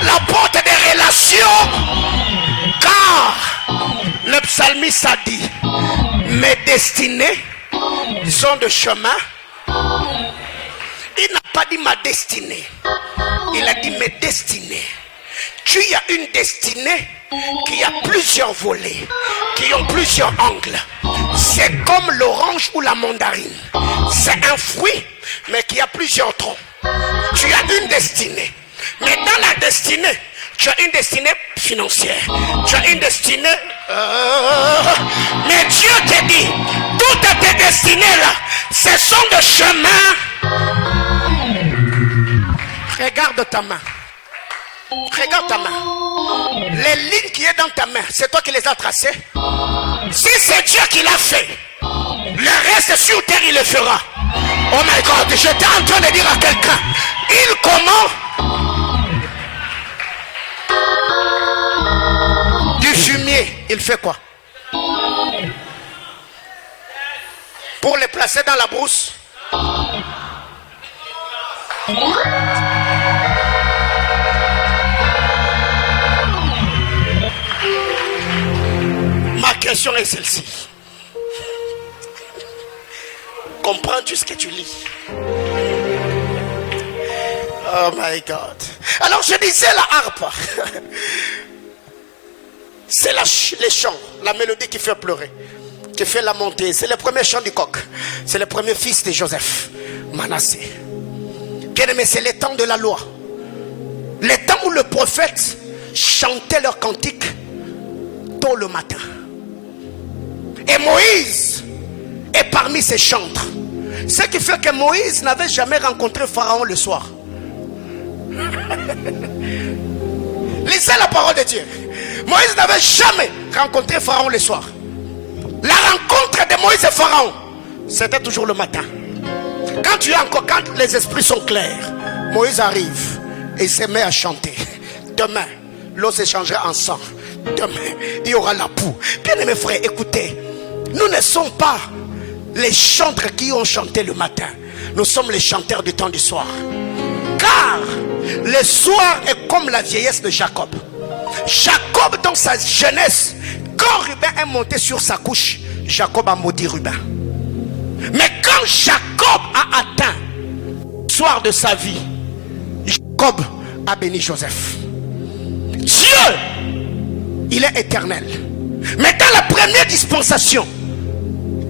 la porte des relations. Car le psalmiste a dit, mes destinées sont de chemin. Il n'a pas dit ma destinée, il a dit mes destinées. Tu as une destinée qui a plusieurs volets, qui ont plusieurs angles. C'est comme l'orange ou la mandarine. C'est un fruit, mais qui a plusieurs troncs. Tu as une destinée. Mais dans la destinée, tu as une destinée financière. Tu as une destinée... Mais Dieu te dit, toutes tes destinées là, ce sont des chemins. Regarde ta main. Regarde ta main. Les lignes qui sont dans ta main, c'est toi qui les as tracées. Si c'est Dieu qui l'a fait, le reste sur terre, il le fera. Oh my God, j'étais en train de dire à quelqu'un, il comment? Du fumier, il fait quoi? Pour les placer dans la brousse. Ma question est celle-ci. Comprends-tu ce que tu lis? Oh my God. Alors je disais la harpe. C'est les chants, la mélodie qui fait pleurer, qui fait la montée. C'est le premier chant du coq. C'est le premier fils de Joseph, Manassé. Bien aimé, c'est le temps de la loi. Le temps où le prophète chantait leur cantique tôt le matin. Et Moïse est parmi ces chantres. Ce qui fait que Moïse n'avait jamais rencontré Pharaon le soir. Lisez la parole de Dieu. Moïse n'avait jamais rencontré Pharaon le soir. La rencontre de Moïse et Pharaon, c'était toujours le matin. Quand les esprits sont clairs, Moïse arrive et il se met à chanter. Demain, l'eau s'échangera en sang. Demain, il y aura la boue. Bien aimés frères, écoutez, nous ne sommes pas les chantres qui ont chanté le matin. Nous sommes les chanteurs du temps du soir. Car le soir est comme la vieillesse de Jacob. Jacob, dans sa jeunesse, quand Ruben est monté sur sa couche, Jacob a maudit Ruben. Mais quand Jacob a atteint le soir de sa vie, Jacob a béni Joseph. Dieu, il est éternel. Mais dans la première dispensation,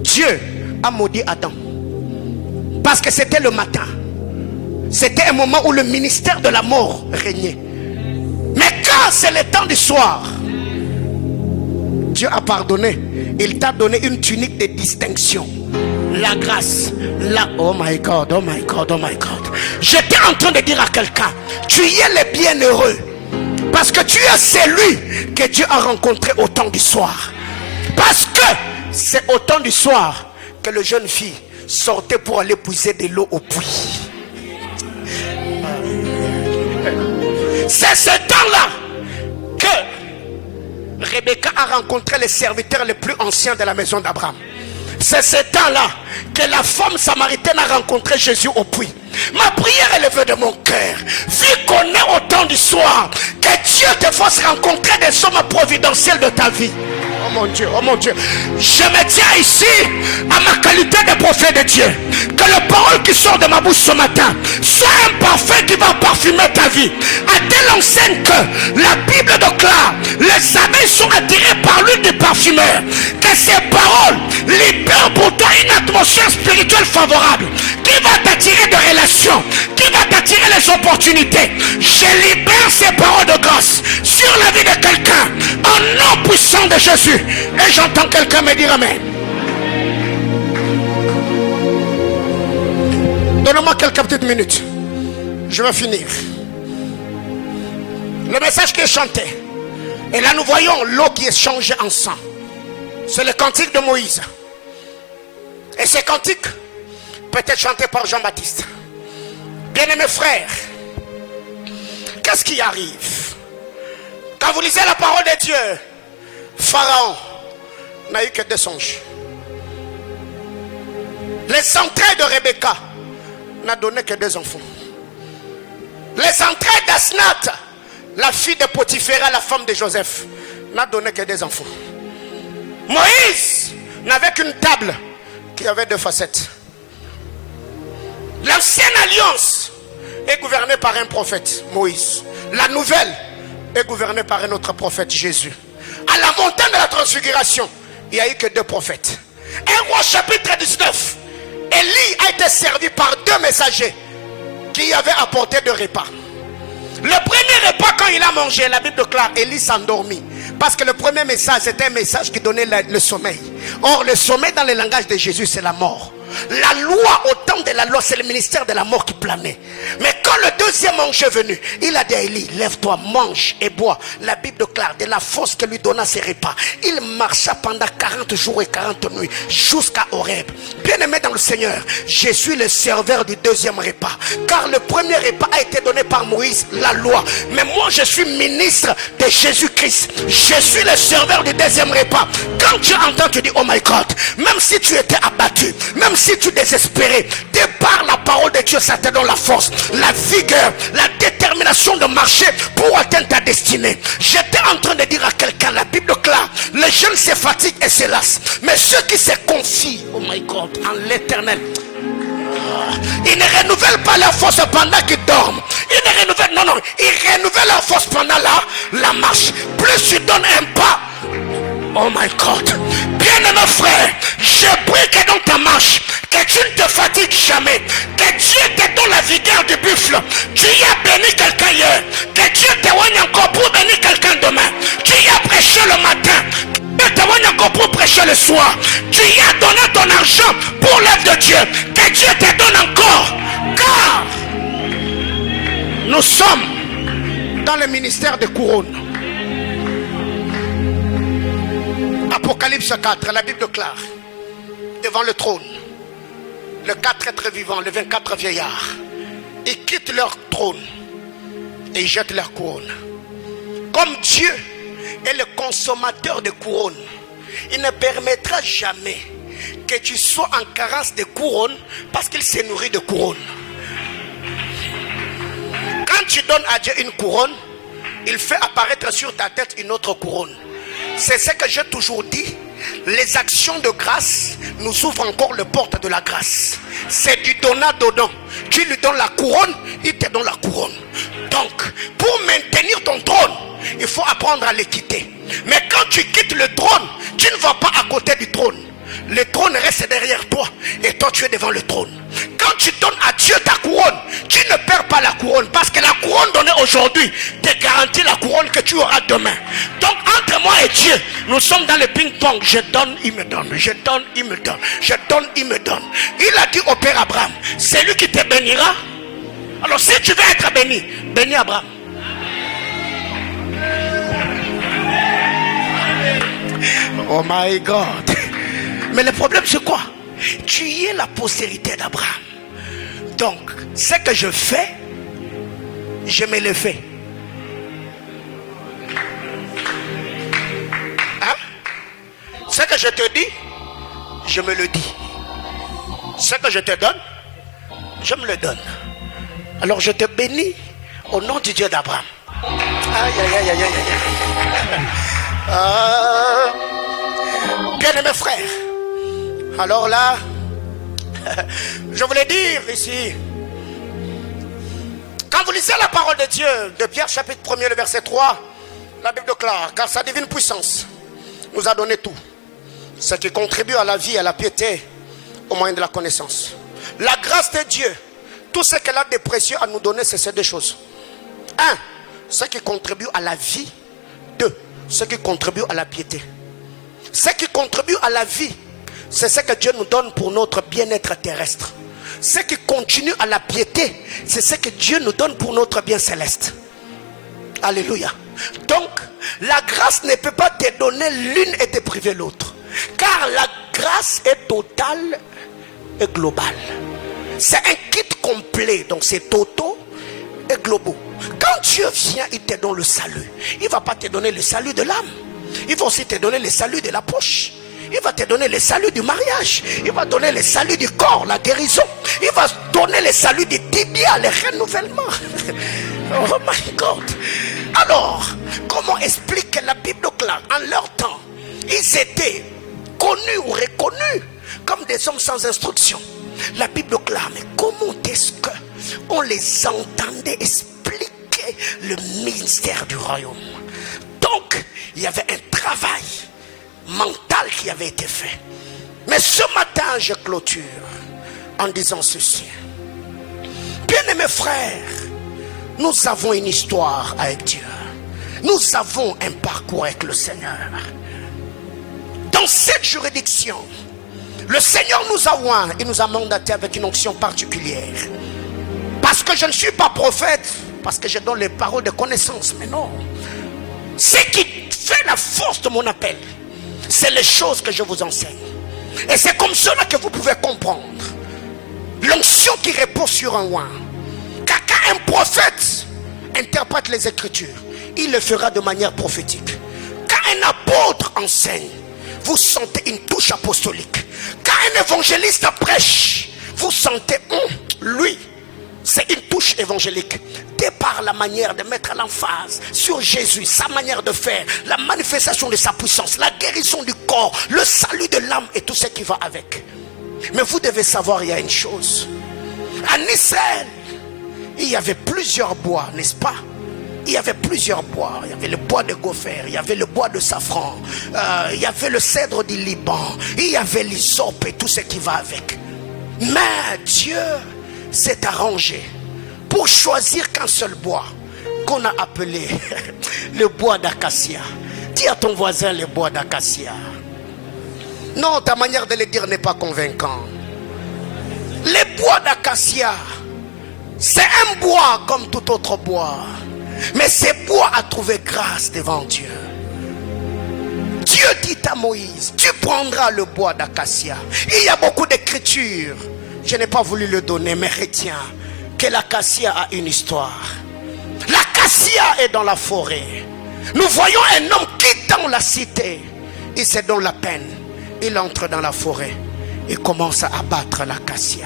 Dieu a maudit Adam. Parce que c'était le matin. C'était un moment où le ministère de la mort régnait. Mais quand c'est le temps du soir, Dieu a pardonné. Il t'a donné une tunique de distinction. La grâce. Oh my God, oh my God, oh my God. J'étais en train de dire à quelqu'un, tu y es le bienheureux. Parce que tu es celui que Dieu a rencontré au temps du soir. Parce que c'est au temps du soir que le jeune fille sortait pour aller puiser de l'eau au puits. C'est ce temps-là que Rebecca a rencontré les serviteurs les plus anciens de la maison d'Abraham. C'est ce temps-là que la femme samaritaine a rencontré Jésus au puits. Ma prière est levée de mon cœur. Vu qu'on est au temps du soir, que Dieu te fasse rencontrer des hommes providentiels de ta vie. Oh mon Dieu, oh mon Dieu. Je me tiens ici à ma qualité de prophète de Dieu. Que la parole qui sort de ma bouche ce matin soit un parfum qui va parfumer ta vie. À telle enseigne que la Bible déclare, les abeilles sont attirées par l'huile du parfumeur. Que ces paroles libèrent pour toi une atmosphère spirituelle favorable qui va t'attirer de relations, qui va t'attirer les opportunités. Je libère ces paroles de grâce sur la vie de quelqu'un au nom puissant de Jésus. Et j'entends quelqu'un me dire amen. Donnez-moi quelques petites minutes. Je vais finir. Le message qui est chanté. Et là nous voyons l'eau qui est changée en sang. C'est le cantique de Moïse. Et ce cantique peut être chanté par Jean-Baptiste. Bien-aimés frères, qu'est-ce qui arrive? Quand vous lisez la parole de Dieu, Pharaon n'a eu que 2 songes. Les entrailles de Rebecca n'a donné que 2 enfants. Les entrailles d'Asnath, la fille de Potiphéra, la femme de Joseph, n'a donné que 2 enfants. Moïse n'avait qu'une table qui avait 2 facettes. L'ancienne alliance est gouvernée par un prophète, Moïse. La nouvelle est gouvernée par un autre prophète, Jésus. À la montagne de la transfiguration, il n'y a eu que 2 prophètes. 1 Roi chapitre 19, Élie a été servi par 2 messagers qui qui avait apporté de repas. Le premier repas, quand il a mangé, la Bible déclare, Élie s'endormit. Parce que le premier message, c'était un message qui donnait le sommeil. Or, le sommeil dans le langage de Jésus, c'est la mort. La loi, au temps de la loi, c'est le ministère de la mort qui planait. Mais quand le deuxième ange est venu, il a dit à Élie, lève-toi, mange et bois. La Bible déclare, de la force que lui donna ses repas. Il marcha pendant 40 jours et 40 nuits jusqu'à Horeb. Bien-aimé dans le Seigneur, je suis le serveur du deuxième repas. Car le premier repas a été donné par Moïse, la loi. Mais moi, je suis ministre de Jésus-Christ. Je suis le serveur du deuxième repas. Quand tu entends, tu dis, oh my God, même si tu étais abattu, même si tu désespérais, de par la parole de Dieu, ça te donne la force, la vigueur, la détermination de marcher pour atteindre ta destinée. J'étais en train de dire à quelqu'un, la Bible déclare, les jeunes se fatiguent et se lassent, mais ceux qui se confient, oh my God, en l'éternel, ils ne renouvellent pas leur force pendant qu'ils dorment. Ils ne renouvellent, non, ils renouvellent leur force pendant la marche. Plus tu donnes un pas, oh my God, bien-aimé frère, je prie que dans ta marche, que tu ne te fatigues jamais, que Dieu te donne la vigueur du buffle. Tu y as béni quelqu'un hier, que Dieu te voie encore pour bénir quelqu'un demain. Tu y as prêché le matin, que Dieu te voie encore pour prêcher le soir. Tu y as donné ton argent pour l'œuvre de Dieu, que Dieu te donne encore. Car nous sommes dans le ministère de couronne. Apocalypse 4, la Bible déclare, devant le trône, les 4 êtres vivants, les 24 vieillards, ils quittent leur trône et ils jettent leur couronne. Comme Dieu est le consommateur de couronnes, il ne permettra jamais que tu sois en carence de couronnes parce qu'il se nourrit de couronnes. Quand tu donnes à Dieu une couronne, il fait apparaître sur ta tête une autre couronne. C'est ce que j'ai toujours dit. Les actions de grâce nous ouvrent encore les portes de la grâce. C'est du donnant-donnant. Tu lui donnes la couronne, il te donne la couronne. Donc, pour maintenir ton trône, il faut apprendre à le quitter. Mais quand tu quittes le trône, tu ne vas pas à côté du trône. Le trône reste derrière toi et toi tu es devant le trône. Quand tu donnes à Dieu ta couronne, tu ne perds pas la couronne, parce que la couronne donnée aujourd'hui te garantit la couronne que tu auras demain. Donc entre moi et Dieu, nous sommes dans le ping-pong. Je donne, il me donne. Je donne, il me donne. Je donne, il me donne. Il a dit au Père Abraham, c'est lui qui te bénira. Alors si tu veux être béni, bénis Abraham. Oh my God. Mais le problème c'est quoi? Tu y es la postérité d'Abraham. Donc, ce que je fais, je me le fais. Hein? Ce que je te dis, je me le dis. Ce que je te donne, je me le donne. Alors je te bénis au nom du Dieu d'Abraham. Aïe, aïe, aïe, aïe, aïe, aïe. Bien-aimés frères, alors là, je voulais dire ici, quand vous lisez la parole de Dieu, de Pierre chapitre 1er, le verset 3, la Bible déclare, car sa divine puissance nous a donné tout, ce qui contribue à la vie, à la piété, au moyen de la connaissance. La grâce de Dieu, tout ce qu'elle a de précieux à nous donner, c'est ces deux choses. 1, ce qui contribue à la vie. 2, ce qui contribue à la piété. Ce qui contribue à la vie, c'est ce que Dieu nous donne pour notre bien-être terrestre. Ce qui continue à la piété, c'est ce que Dieu nous donne pour notre bien céleste. Alléluia. Donc, la grâce ne peut pas te donner l'une et te priver l'autre. Car la grâce est totale et globale. C'est un kit complet, donc c'est totaux et globaux. Quand Dieu vient, il te donne le salut. Il ne va pas te donner le salut de l'âme. Il va aussi te donner le salut de la poche. Il va te donner le salut du mariage. Il va donner le salut du corps, la guérison. Il va donner le salut du tibia, le renouvellement. Oh my God. Alors, comment explique la Bible claire? En leur temps, ils étaient connus ou reconnus comme des hommes sans instruction. La Bible claire, mais comment est-ce que on les entendait expliquer le ministère du royaume? Donc, il y avait un travail mental qui avait été fait. Mais ce matin, je clôture en disant ceci. Bien-aimés frères, nous avons une histoire avec Dieu. Nous avons un parcours avec le Seigneur. Dans cette juridiction, le Seigneur nous a oint et nous a mandaté avec une onction particulière. Parce que je ne suis pas prophète, parce que je donne les paroles de connaissance, mais non. Ce qui fait la force de mon appel, c'est les choses que je vous enseigne. Et c'est comme cela que vous pouvez comprendre l'onction qui repose sur un oint. Quand un prophète interprète les Écritures, il le fera de manière prophétique. Quand un apôtre enseigne, vous sentez une touche apostolique. Quand un évangéliste prêche, vous sentez, lui, c'est une touche évangélique. De par la manière de mettre l'emphase sur Jésus, sa manière de faire, la manifestation de sa puissance, la guérison du corps, le salut de l'âme et tout ce qui va avec. Mais vous devez savoir, il y a une chose. En Israël, il y avait plusieurs bois, n'est-ce pas? Il y avait plusieurs bois. Il y avait le bois de gopher, il y avait le bois de safran, il y avait le cèdre du Liban, il y avait l'hysope et tout ce qui va avec. Mais Dieu s'est arrangé pour choisir qu'un seul bois qu'on a appelé le bois d'acacia. Dis à ton voisin le bois d'acacia. Non, ta manière de le dire n'est pas convaincante. Le bois d'acacia, c'est un bois comme tout autre bois. Mais ce bois a trouvé grâce devant Dieu. Dieu dit à Moïse, tu prendras le bois d'acacia. Il y a beaucoup d'écritures. Je n'ai pas voulu le donner, mais retiens que l'acacia a une histoire. L'acacia est dans la forêt. Nous voyons un homme quittant la cité. Il se donne la peine. Il entre dans la forêt et commence à abattre l'acacia.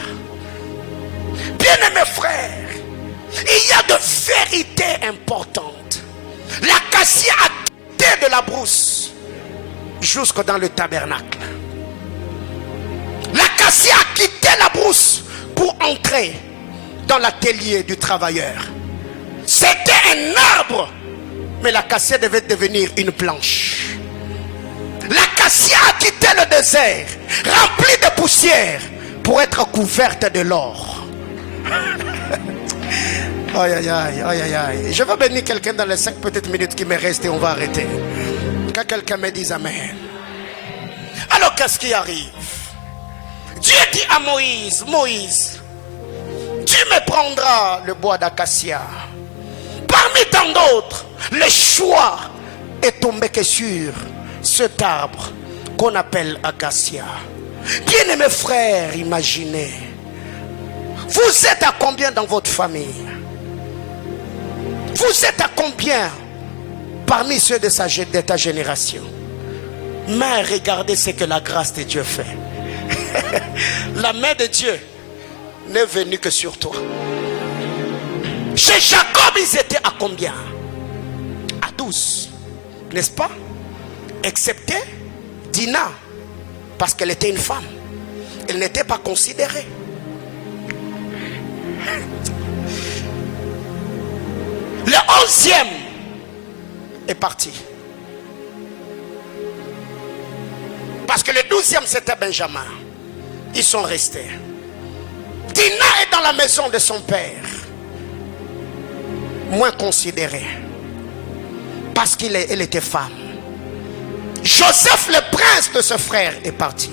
Bien-aimés frères, il y a de vérités importantes. L'acacia a quitté de la brousse jusque dans le tabernacle. L'acacia a quitté la brousse pour entrer dans l'atelier du travailleur. C'était un arbre, mais l'acacia devait devenir une planche. L'acacia a quitté le désert, rempli de poussière, pour être couverte de l'or. Aïe, aïe, aïe, aïe, aïe. Je vais bénir quelqu'un dans les 5 petites minutes qui me restent et on va arrêter. Que quelqu'un me dise Amen. Alors qu'est-ce qui arrive? Dieu dit à Moïse, Moïse, tu me prendras le bois d'acacia. Parmi tant d'autres, le choix est tombé que sur cet arbre qu'on appelle acacia. Bien-aimés frères, imaginez, vous êtes à combien dans votre famille? Vous êtes à combien parmi ceux de ta génération? Mais regardez ce que la grâce de Dieu fait. La main de Dieu n'est venue que sur toi. Chez Jacob, ils étaient à combien? À 12, n'est-ce pas? Excepté Dina, parce qu'elle était une femme. Elle n'était pas considérée. Le 11e est parti. Parce que le 12e c'était Benjamin. Ils sont restés. Dina est dans la maison de son père. Moins considérée. Parce qu'elle était femme. Joseph, le prince de ce frère, est parti.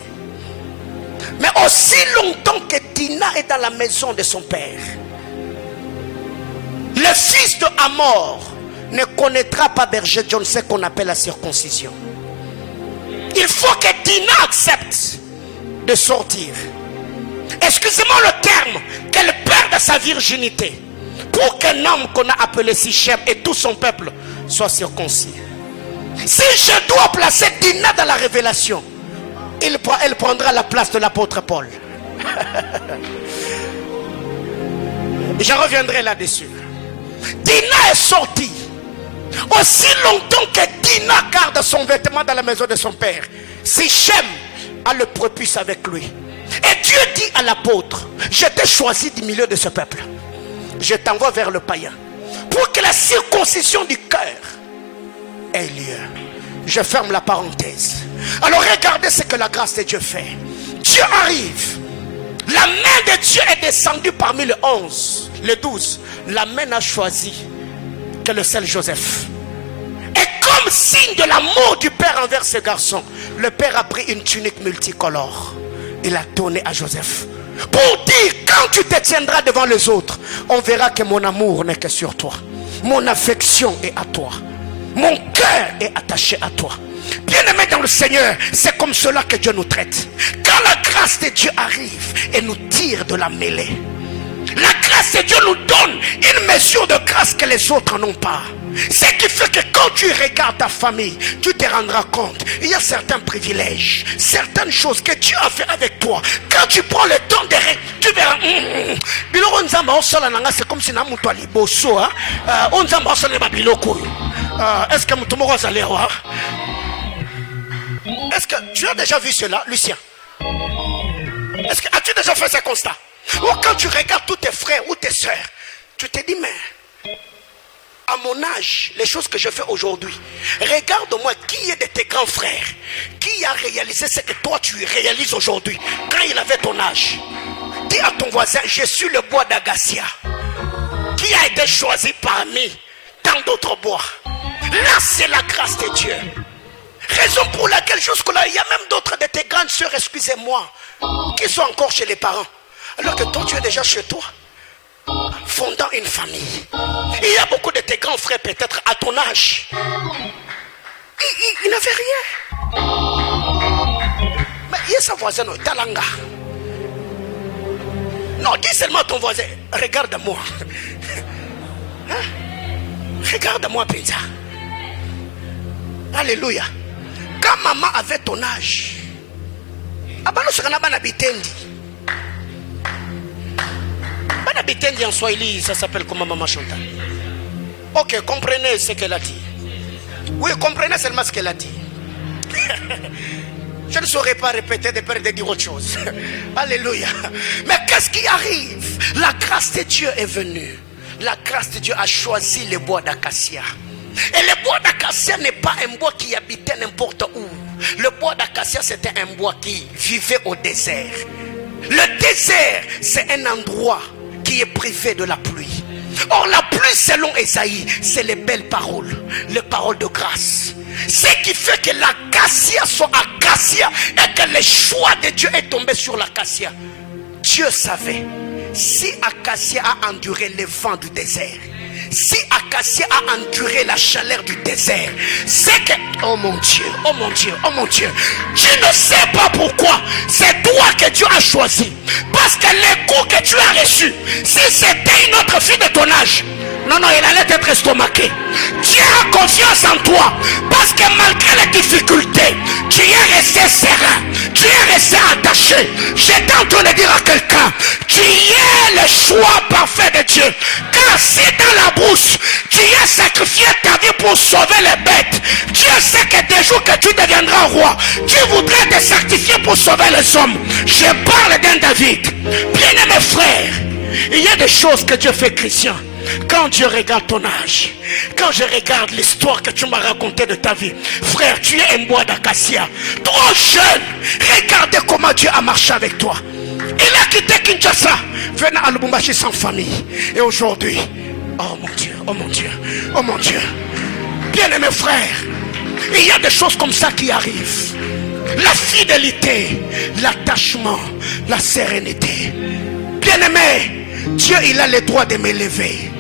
Mais aussi longtemps que Dina est dans la maison de son père, le fils de Hamor ne connaîtra pas berger John, ce qu'on appelle la circoncision. Il faut que Dina accepte de sortir. Excusez-moi le terme, qu'elle perde sa virginité pour qu'un homme qu'on a appelé Sichem et tout son peuple soit circoncis. Si je dois placer Dina dans la révélation, elle prendra la place de l'apôtre Paul. Je reviendrai là-dessus. Dina est sortie. Aussi longtemps que Dina garde son vêtement dans la maison de son père, Sichem a le prépuce avec lui. Et Dieu dit à l'apôtre, je t'ai choisi du milieu de ce peuple. Je t'envoie vers le païen pour que la circoncision du cœur ait lieu. Je ferme la parenthèse. Alors regardez ce que la grâce de Dieu fait. Dieu arrive. La main de Dieu est descendue parmi les 11. Le 12, la main n'a choisi que le seul Joseph. Et comme signe de l'amour du père envers ce garçon, le père a pris une tunique multicolore. Il a donné à Joseph. Pour dire, quand tu te tiendras devant les autres, on verra que mon amour n'est que sur toi. Mon affection est à toi. Mon cœur est attaché à toi. Bien-aimé dans le Seigneur, c'est comme cela que Dieu nous traite. Quand la grâce de Dieu arrive et nous tire de la mêlée, la grâce de Dieu nous donne une mesure de grâce que les autres n'ont pas. Ce qui fait que quand tu regardes ta famille, tu te rendras compte, il y a certains privilèges, certaines choses que Dieu a fait avec toi. Quand tu prends le temps de tu verras. C'est comme si est-ce que est-ce que tu as déjà vu cela, Lucien? As-tu déjà fait ce constat? Ou quand tu regardes tous tes frères ou tes soeurs, tu te dis, mais à mon âge, les choses que je fais aujourd'hui, regarde-moi qui est de tes grands frères qui a réalisé ce que toi tu réalises aujourd'hui quand il avait ton âge. Dis à ton voisin, je suis le bois d'Acacia qui a été choisi parmi tant d'autres bois. Là, c'est la grâce de Dieu. Raison pour laquelle jusque-là, il y a même d'autres de tes grandes soeurs, excusez-moi, qui sont encore chez les parents. Alors que toi, tu es déjà chez toi, fondant une famille. Il y a beaucoup de tes grands frères, peut-être à ton âge. Ils n'avaient rien. Mais il y a sa voisine, Talanga. Non, dis seulement à ton voisin, regarde-moi. Hein? Regarde-moi, Pinza. Alléluia. Quand maman avait ton âge, Bitendi en Swahili, ça s'appelle comment maman Chantal? Ok, comprenez ce qu'elle a dit. Oui, comprenez seulement ce qu'elle a dit. Je ne saurais pas répéter de peur de dire autre chose. Alléluia. Mais qu'est-ce qui arrive? La grâce de Dieu est venue. La grâce de Dieu a choisi le bois d'acacia. Et le bois d'acacia n'est pas un bois qui habitait n'importe où. Le bois d'acacia, c'était un bois qui vivait au désert. Le désert, c'est un endroit qui est privé de la pluie. Or la pluie, selon Esaïe, c'est les belles paroles, les paroles de grâce. Ce qui fait que l'acacia soit acacia et que le choix de Dieu est tombé sur l'acacia. Dieu savait, si acacia a enduré les vents du désert, si acacia a enduré la chaleur du désert, c'est que, oh mon Dieu, oh mon Dieu, oh mon Dieu, tu ne sais pas pourquoi c'est toi que Dieu a choisi. Parce que les coups que tu as reçus, si c'était une autre fille de ton âge, non, il allait être estomaqué. Dieu a confiance en toi. Parce que malgré les difficultés, tu es resté serein. Tu es resté attaché. J'étais en train de dire à quelqu'un, tu es le choix parfait de Dieu. Car si dans la brousse, tu as sacrifié ta vie pour sauver les bêtes, Dieu sait que des jours que tu deviendras roi, tu voudrais te sacrifier pour sauver les hommes. Je parle d'un David. Bien-aimé frère, il y a des choses que Dieu fait, Christian. Quand Dieu regarde ton âge, quand je regarde l'histoire que tu m'as racontée de ta vie, frère, tu es un bois d'acacia, trop jeune. Regardez comment Dieu a marché avec toi. Il a quitté Kinshasa, venant à Lubumbashi sans famille. Et aujourd'hui, oh mon Dieu, oh mon Dieu, oh mon Dieu. Bien-aimé frère, il y a des choses comme ça qui arrivent. La fidélité, l'attachement, la sérénité. Bien-aimé, Dieu, il a le droit de m'élever.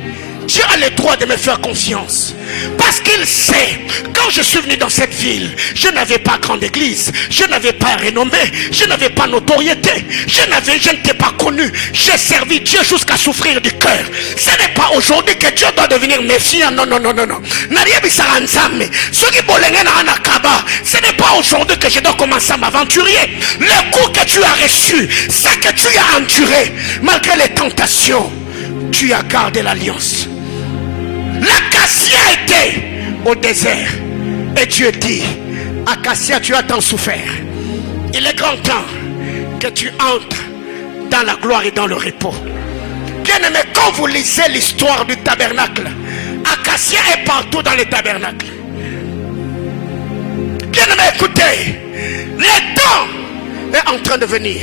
Dieu a le droit de me faire confiance. Parce qu'il sait, quand je suis venu dans cette ville, je n'avais pas grande église, je n'avais pas renommée, je n'avais pas notoriété, je n'étais pas connu. J'ai servi Dieu jusqu'à souffrir du cœur. Ce n'est pas aujourd'hui que Dieu doit devenir méfiant. Non. Ce n'est pas aujourd'hui que je dois commencer à m'aventurer. Le coup que tu as reçu, c'est que tu as enduré. Malgré les tentations, tu as gardé l'alliance. L'acacia était au désert. Et Dieu dit, Acacia, tu as tant souffert. Il est grand temps que tu entres dans la gloire et dans le repos. Bien aimé, quand vous lisez l'histoire du tabernacle, Acacia est partout dans le tabernacle. Bien aimé, écoutez, le temps est en train de venir.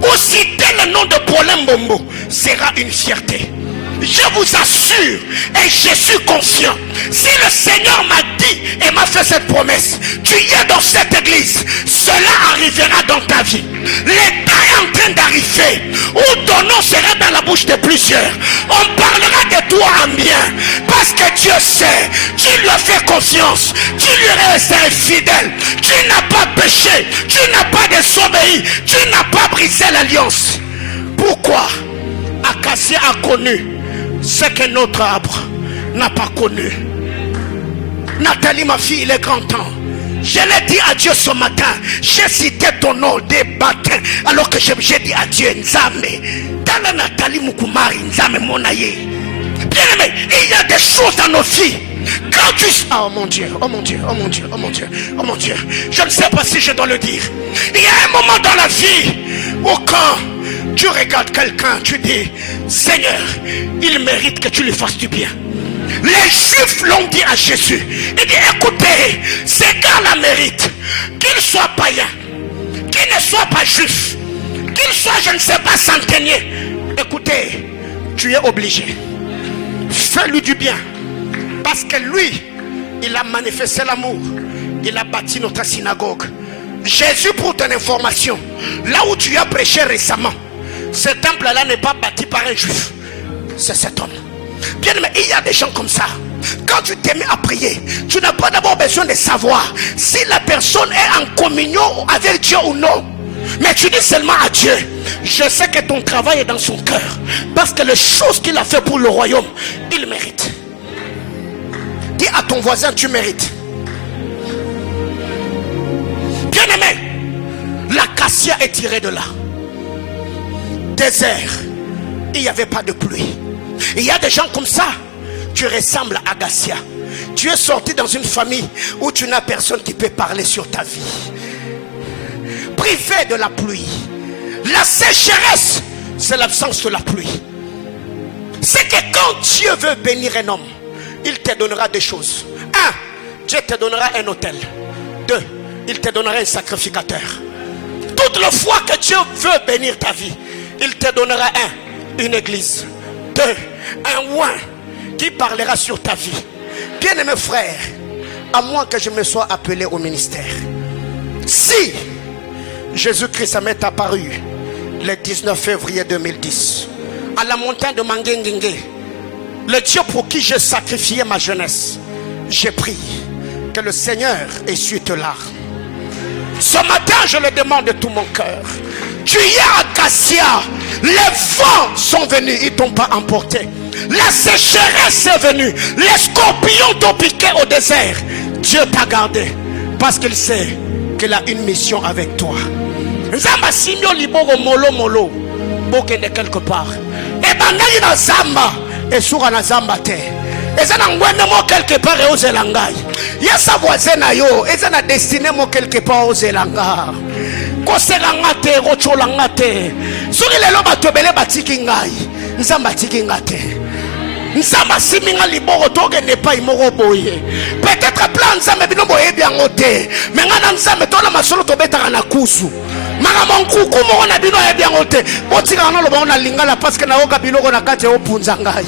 Où citer le nom de Paulin Mbombo sera une fierté. je vous assure et je suis confiant, si le Seigneur m'a dit et m'a fait cette promesse, tu y es dans cette église, cela arrivera dans ta vie. L'état est en train d'arriver où ton nom sera dans la bouche de plusieurs. On parlera de toi en bien parce que Dieu sait, tu lui as fait confiance, tu lui es resté fidèle, tu n'as pas péché, tu n'as pas désobéi, tu n'as pas brisé l'alliance. Pourquoi? Acacia a connu ce que notre arbre n'a pas connu. Nathalie, ma fille, il est grand temps. Je l'ai dit à Dieu ce matin. J'ai cité ton nom des baptêmes. Alors que j'ai dit à Dieu, Nzame. Dans la Nathalie Moukoumari, Nzame Monaye. Bien aimé, il y a des choses dans nos vies. Quand tu... Oh mon Dieu, oh mon Dieu, oh mon Dieu, oh mon Dieu, oh mon Dieu. Je ne sais pas si je dois le dire. Il y a un moment dans la vie où quand tu regardes quelqu'un, tu dis, Seigneur, il mérite que tu lui fasses du bien. Les Juifs l'ont dit à Jésus. Il dit, écoutez, ces gars-là méritent qu'ils soient païens, qu'ils ne soient pas juifs, qu'ils soient, je ne sais pas, centeniers. Écoutez, tu es obligé. Fais-lui du bien. Parce que lui, il a manifesté l'amour. Il a bâti notre synagogue. Jésus, pour ton information, là où tu as prêché récemment, ce temple-là n'est pas bâti par un juif. C'est cet homme. Bien aimé, il y a des gens comme ça. Quand tu t'es mis à prier, tu n'as pas d'abord besoin de savoir si la personne est en communion avec Dieu ou non. Mais tu dis seulement à Dieu, je sais que ton travail est dans son cœur. Parce que les choses qu'il a fait pour le royaume, il mérite. Dis à ton voisin, tu mérites. Bien aimé, l'acacia est tirée de là. Désert, il n'y avait pas de pluie. Il y a des gens comme ça. Tu ressembles à Acacia. Tu es sorti dans une famille où tu n'as personne qui peut parler sur ta vie. Privé de la pluie. La sécheresse, c'est l'absence de la pluie. C'est que quand Dieu veut bénir un homme, il te donnera des choses. 1, Dieu te donnera un autel. 2, il te donnera un sacrificateur. Toutes les fois que Dieu veut bénir ta vie, il te donnera une église. 2, un oint qui parlera sur ta vie. Bien-aimé frère, à moins que je me sois appelé au ministère, si Jésus-Christ m'est apparu le 19 février 2010 à la montagne de Mangengingue, le Dieu pour qui j'ai sacrifié ma jeunesse, j'ai prié que le Seigneur essuie tes larmes. Ce matin, je le demande de tout mon cœur. Tu y es Acacia, les vents sont venus, ils ne t'ont pas emporté. La sécheresse est venue, les scorpions t'ont piqué au désert. Dieu t'a gardé parce qu'il sait qu'il a une mission avec toi. Nzamba simio liboro molo molo bokende quelque part. Et bangali na zamba et sura na zamba te. Et ça n'a pas quelque part aux Zélangai. Il y a sa voisine à yo, et ça n'a destiné mo quelque part aux Zélangai. Koselangate, rocholangate. Suri le loba tobele batiki ngai. Nzamba tiki ngate. Nzamba siminga liboro toge ne pas imoro boye. Peut-être plan nzamba bino boye bien ngote. Mais ngana nzamba tola masolo tobeta na kusu. Manga monkuku mo na bino e bien ngote. Botika na loba na lingala parce que na oka biloko na kate opunza ngai.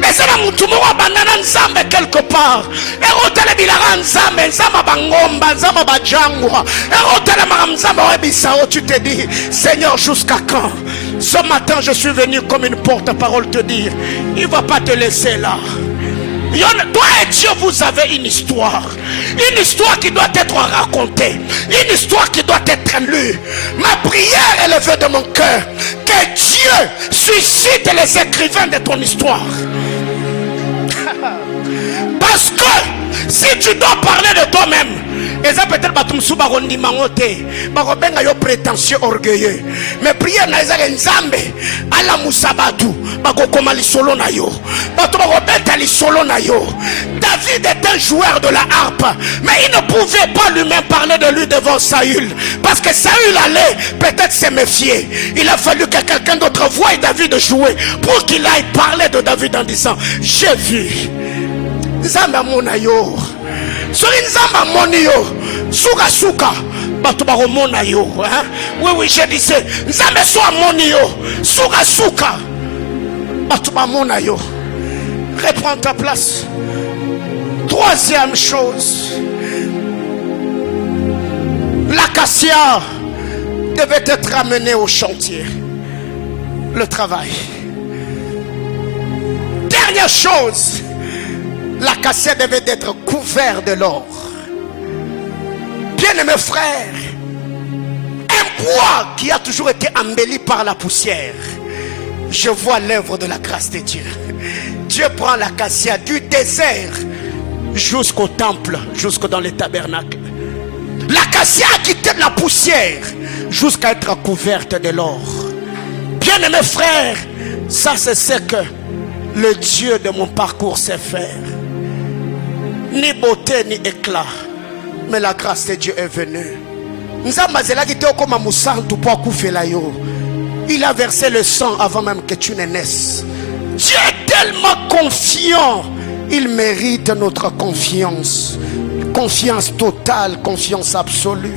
Et c'est la moutoumora banana nzambe quelque part. Et hôtel bilara nzambe, nzamba bangomba, nzamba bajangwa. Et hôtel maramzamba webisao, tu te dis, Seigneur, jusqu'à quand? Ce matin, je suis venu comme une porte-parole te dire, il ne va pas te laisser là. Toi et Dieu, vous avez une histoire qui doit être racontée, une histoire qui doit être lue. Ma prière est levée de mon cœur, que Dieu suscite les écrivains de ton histoire. Parce que si tu dois parler de toi-même, et ça peut-être prétentieux, orgueilleux, mais prière na ezaka nzambe ala musabatu bakokoma lisolo na yo bato bakobeta lisolo na yo. David est un joueur de la harpe, mais il ne pouvait pas lui-même parler de lui devant Saül, parce que Saül allait peut-être se méfier. Il a fallu que quelqu'un d'autre voie David jouer pour qu'il aille parler de David en disant, j'ai vu nzamba mona yo. Sori nzamba moni yo suka suka bato baromona yo, hein? Oui, je disais nzambe so moni yo suka suka. Reprends ta place. Troisième chose, l'acacia devait être amené au chantier. Le travail. Dernière chose, l'acacia devait être couvert de l'or. Bien-aimés frères, un bois qui a toujours été embelli par la poussière. Je vois l'œuvre de la grâce de Dieu. Dieu prend l'acacia du désert jusqu'au temple, jusque dans les tabernacles. L'acacia a quitté la poussière jusqu'à être couverte de l'or. Bien-aimés frères, ça c'est ce que le Dieu de mon parcours sait faire. Ni beauté ni éclat, mais la grâce de Dieu est venue. Il a versé le sang avant même que tu ne naisses. Dieu est tellement confiant. Il mérite notre confiance. Confiance totale, confiance absolue.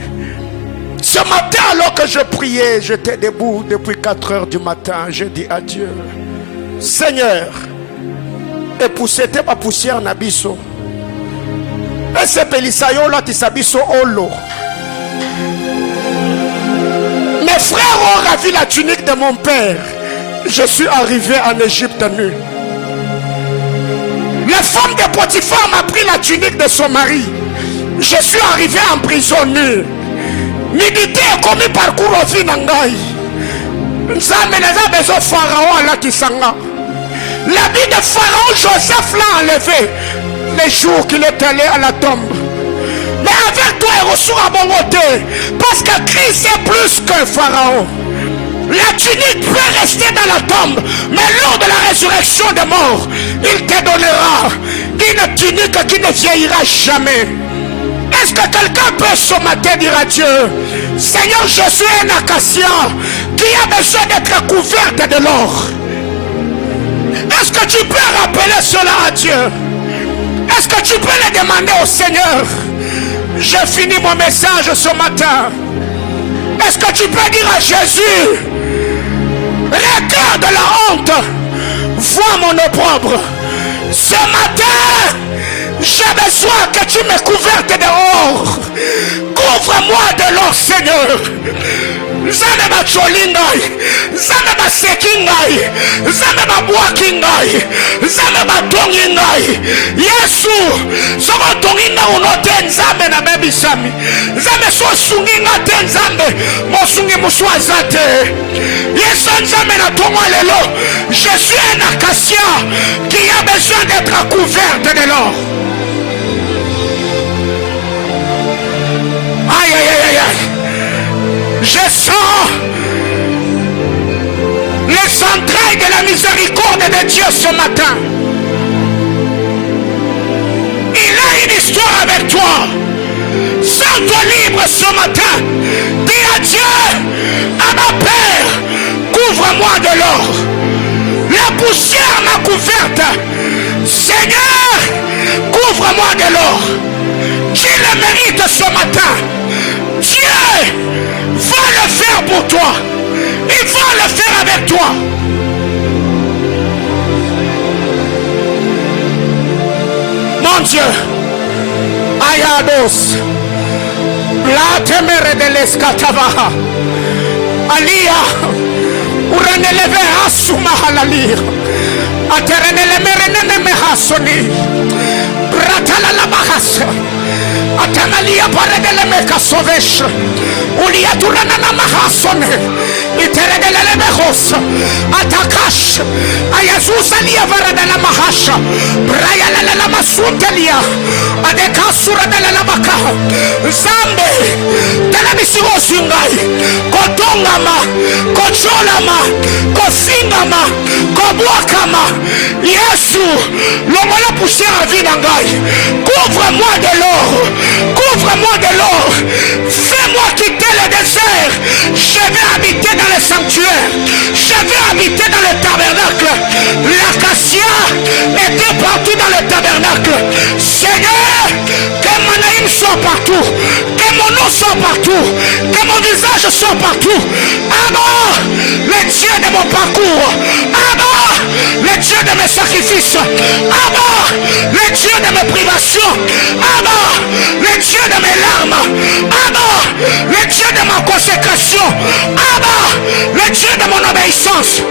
Ce matin, alors que je priais, j'étais debout depuis 4 heures du matin. Je dis à Dieu, Seigneur, et poussez-moi ma poussière nabiso. Et c'est Pélisayo là qui s'abisso au lot. Mes frères ont ravi la tunique de mon père. Je suis arrivé en Égypte nu. La femme de Potiphar m'a pris la tunique de son mari. Je suis arrivé en prison nu. Nidité est commis par Kourofi Nangai. L'habit de Pharaon, Joseph l'a enlevé les jours qu'il est allé à la tombe. Mais avec toi, il reçoit à mon côté. Parce que Christ est plus que Pharaon. La tunique peut rester dans la tombe, mais lors de la résurrection des morts, il te donnera une tunique qui ne vieillira jamais. Est-ce que quelqu'un peut ce matin dire à Dieu, Seigneur, je suis un acacia qui a besoin d'être couverte de l'or? Est-ce que tu peux rappeler cela à Dieu? Est-ce que tu peux le demander au Seigneur? J'ai fini mon message ce matin. Est-ce que tu peux dire à Jésus, regarde la honte, vois mon opprobre. Ce matin, j'ai besoin que tu me couvertes de or. Couvre-moi de l'or, Seigneur. Zame ba cholingai, zame ba sekingai, zame ba buakingai, zame ba tongingai. Yesu, soko tonginga unote nzambe na bebi sami. Zame so sunginga te nzambe, mo sungi muswazate. Yesu nzambe na tongo lelo. Je suis un acacia qui a besoin d'être couverte de l'or. Aïe aïe aïe aïe. Je sens les entrailles de la miséricorde de Dieu ce matin. Il a une histoire avec toi. Sens-toi libre ce matin. Dis à Dieu, à ma Père, couvre-moi de l'or. La poussière m'a couverte. Seigneur, couvre-moi de l'or. Tu le mérites ce matin. Dieu va le faire pour toi. Il va le faire avec toi. Mon Dieu, Ayados, la temere de l'escatavaha, Alia, ureneleve asuma halalir, aterenele merenene mehasoni, bratala la bahasa. Atamalia paredele meka sovesh. Ulia turana na mahasone. Iteredele mehos. Atakash. Ayazus alia varedele mahasha. Braya la masuntelia. Adekasura de la baka. Zambe. Telebisigo singai. Kotongama. Kocholama. Kosingama. Kobuakama. Yesu. L'homme la poussière à vie d'angai. Couvre-moi de l'or. Couvre-moi de l'or. Fais-moi quitter le désert. Je vais habiter dans le sanctuaire. Je vais habiter dans le tabernacle. L'acacia était partout dans le tabernacle. Seigneur, que mon nom soit partout. Que mon nom soit partout, que mon visage soit partout. Abba, le Dieu de mon parcours. Abba, le Dieu de mes sacrifices. Abba, le Dieu de mes privations. Abba, le Dieu de mes larmes. Abba, le Dieu de ma consécration. Abba, le Dieu de mon obéissance.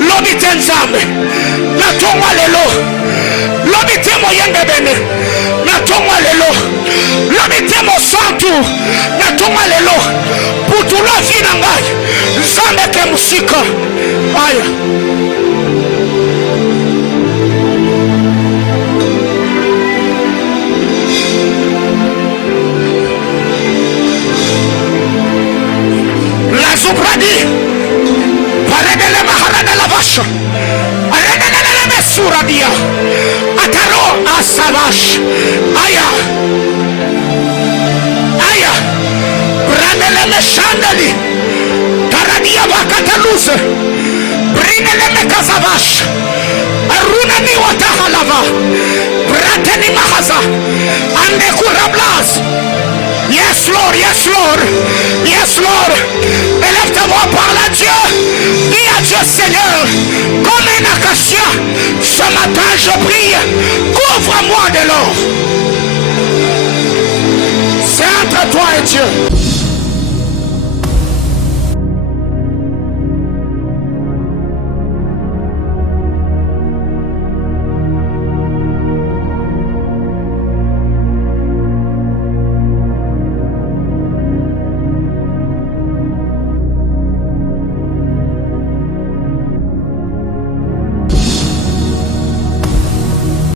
L'obité nzambe, na tongwa lelo. L'obité moyenge bene, na tongwa lelo. L'obité mo santu, na tongwa lelo. Pour tout la vie nangai, nzambe ke musika. Aya. La Zobradi, Paredele Maharada la vache, Paredele Mesuradia, Ataro Asavash, Aya, Aya, Pranele Meshandali, Taradia Vakataluze, Brinele Mekazavash, Arunani Watahalava, Brateni Mahaza, Ande Kurablas. Yes Lord, yes Lord, yes Lord. Élève ta voix, parle à Dieu. Dis à Dieu Seigneur, comme un acacia, ce matin je prie, couvre-moi de l'or. C'est entre toi et Dieu.